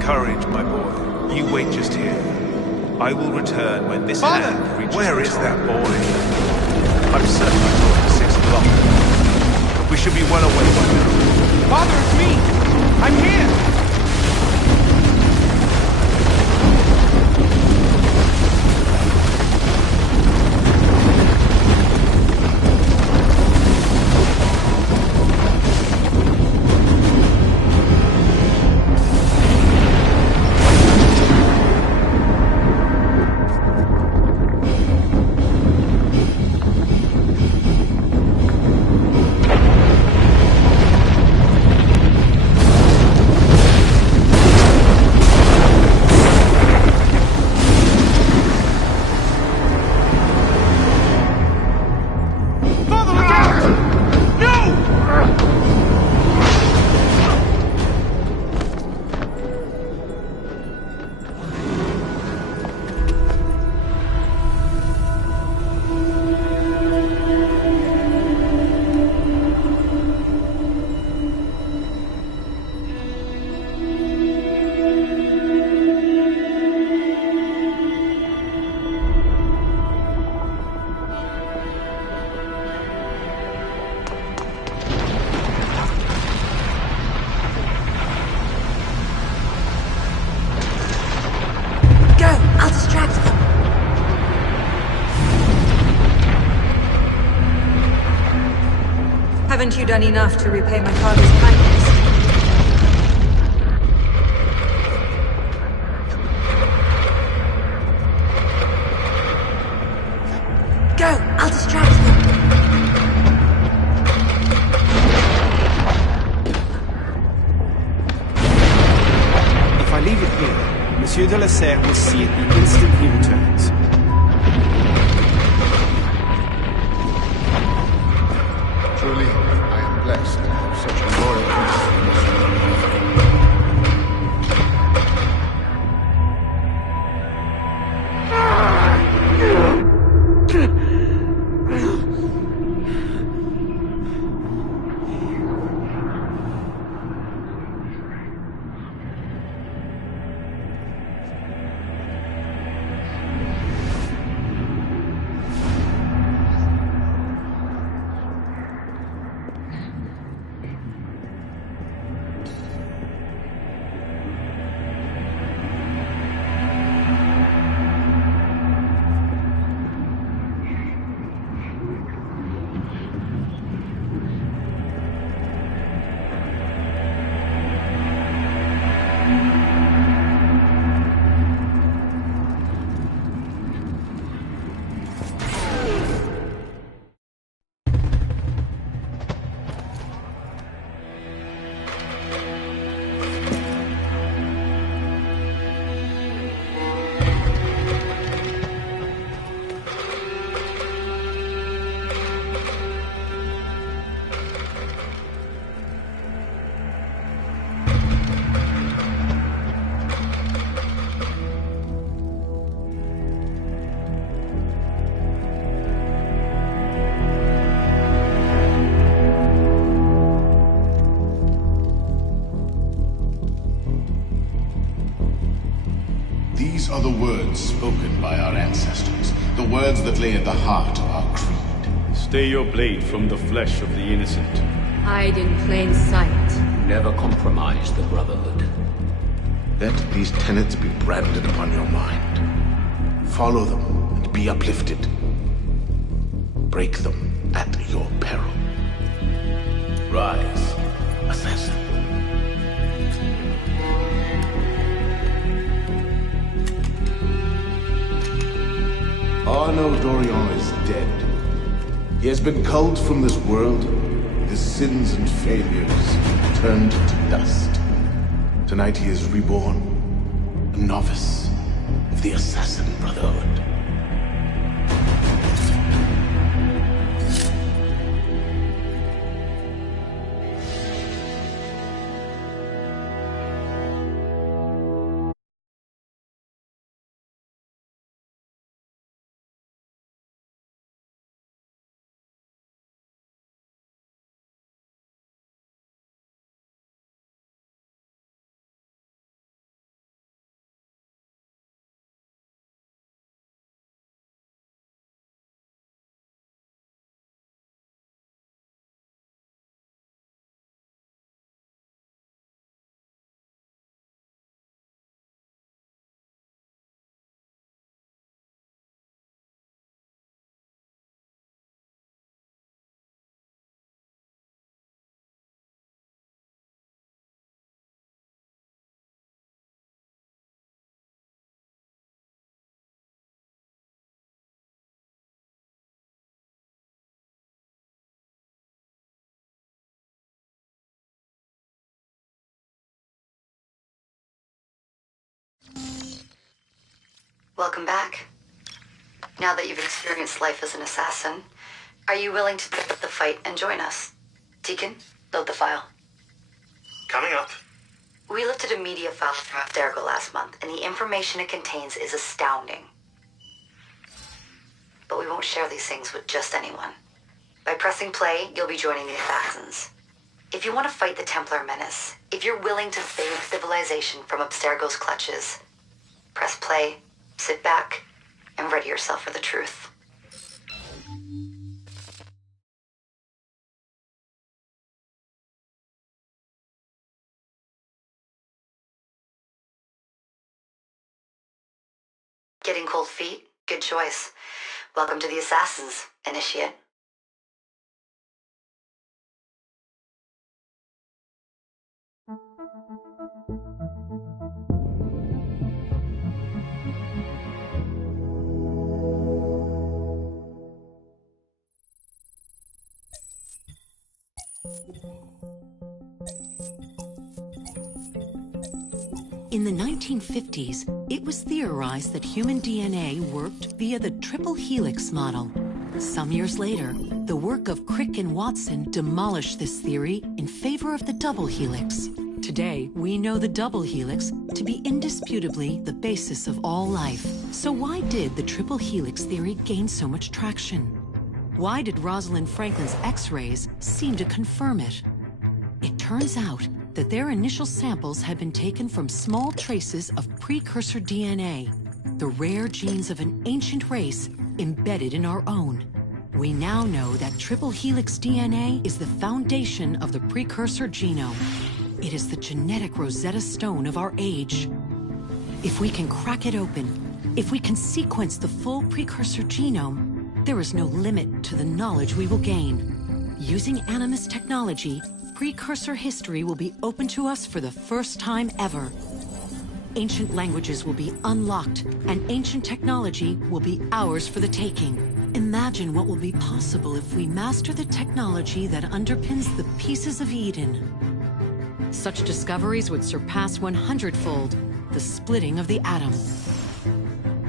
Courage, my boy. You wait just here. I will return when this land reaches Where the is top. that boy? I'm certain I told him 6 o'clock. We should be well away by now. Father, it's me! I'm here! Haven't you done enough to repay my father's kindness? Go! I'll distract them. If I leave it here, Monsieur de la Serre will see it the instant he returns. Truly, I am blessed to have such a loyal These are the words spoken by our ancestors, the words that lay at the heart of our creed. Stay your blade from the flesh of the innocent. Hide in plain sight. Never compromise the Brotherhood. Let these tenets be branded upon your mind. Follow them and be uplifted. Break them at your peril. Rise, assassin. Arno Dorian is dead. He has been culled from this world, his sins and failures turned to dust. Tonight he is reborn, a novice of the Assassin Brotherhood. Welcome back. Now that you've experienced life as an assassin, are you willing to pick up the fight and join us? Deacon, load the file. Coming up. We lifted a media file from Abstergo last month, and the information it contains is astounding. But we won't share these things with just anyone. By pressing play, you'll be joining the assassins. If you want to fight the Templar menace, if you're willing to save civilization from Abstergo's clutches, press play, sit back, and ready yourself for the truth. Getting cold feet? Good choice. Welcome to the Assassins, Initiate. In the 1950s, it was theorized that human DNA worked via the triple helix model. Some years later, the work of Crick and Watson demolished this theory in favor of the double helix. Today, we know the double helix to be indisputably the basis of all life. So why did the triple helix theory gain so much traction? Why did Rosalind Franklin's X-rays seem to confirm it? It turns out that their initial samples had been taken from small traces of precursor DNA, the rare genes of an ancient race embedded in our own. We now know that triple helix DNA is the foundation of the precursor genome. It is the genetic Rosetta Stone of our age. If we can crack it open, if we can sequence the full precursor genome, there is no limit to the knowledge we will gain. Using Animus technology, precursor history will be open to us for the first time ever. Ancient languages will be unlocked, and ancient technology will be ours for the taking. Imagine what will be possible if we master the technology that underpins the pieces of Eden. Such discoveries would surpass 100-fold the splitting of the atom.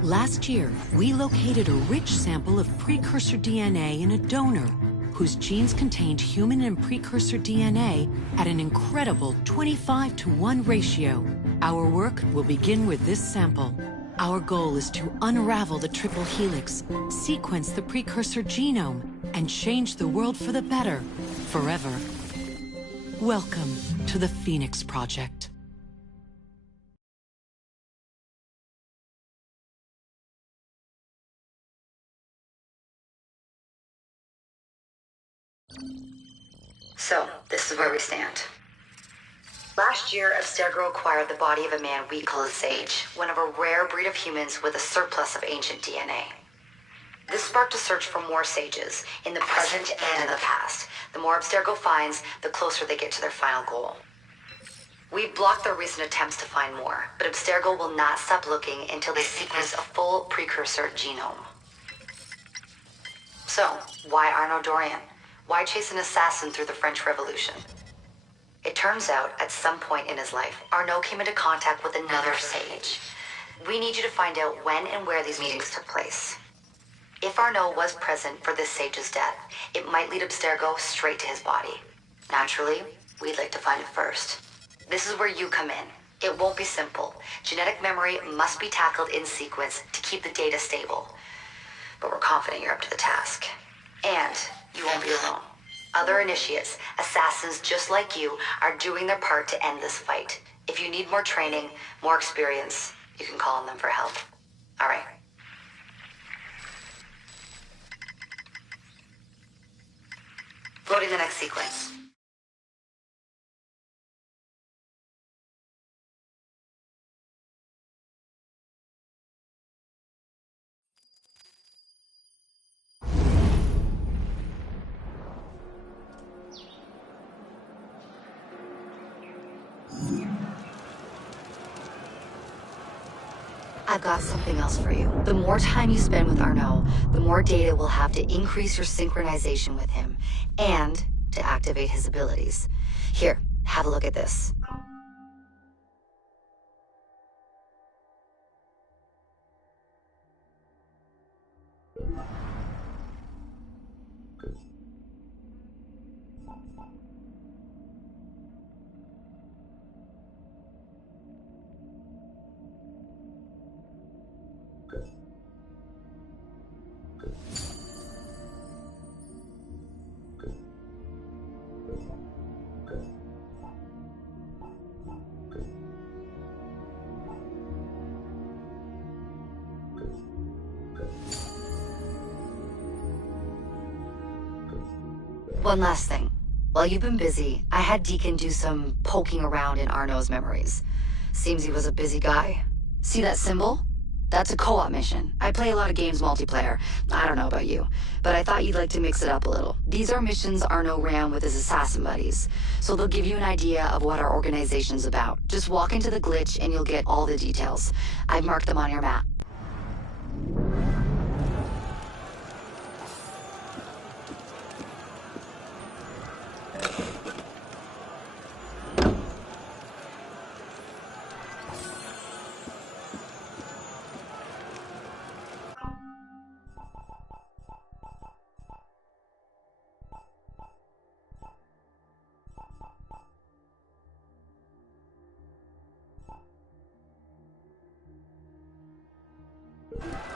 Last year, we located a rich sample of precursor DNA in a donor whose genes contained human and precursor DNA at an incredible 25-to-1 ratio. Our work will begin with this sample. Our goal is to unravel the triple helix, sequence the precursor genome, and change the world for the better, forever. Welcome to the Phoenix Project. So, this is where we stand. Last year, Abstergo acquired the body of a man we call a Sage, one of a rare breed of humans with a surplus of ancient DNA. This sparked a search for more Sages, in the present and in the past. The more Abstergo finds, the closer they get to their final goal. We've blocked their recent attempts to find more, but Abstergo will not stop looking until they sequence a full precursor genome. So, why Arnaud Dorian? Why chase an assassin through the French Revolution? It turns out, at some point in his life, Arnaud came into contact with another Sage. We need you to find out when and where these meetings took place. If Arnaud was present for this Sage's death, it might lead Abstergo straight to his body. Naturally, we'd like to find it first. This is where you come in. It won't be simple. Genetic memory must be tackled in sequence to keep the data stable. But we're confident you're up to the task. And you won't be alone. Other initiates, assassins just like you, are doing their part to end this fight. If you need more training, more experience, you can call on them for help. All right. Loading the next sequence. I've got something else for you. The more time you spend with Arnaud, the more data we'll have to increase your synchronization with him, and to activate his abilities. Here, have a look at this. One last thing. While you've been busy, I had Deacon do some poking around in Arnaud's memories. Seems he was a busy guy. See that symbol? That's a co-op mission. I play a lot of games multiplayer. I don't know about you, but I thought you'd like to mix it up a little. These are missions Arnaud ran with his assassin buddies, so they'll give you an idea of what our organization's about. Just walk into the glitch and you'll get all the details. I've marked them on your map. Thank you.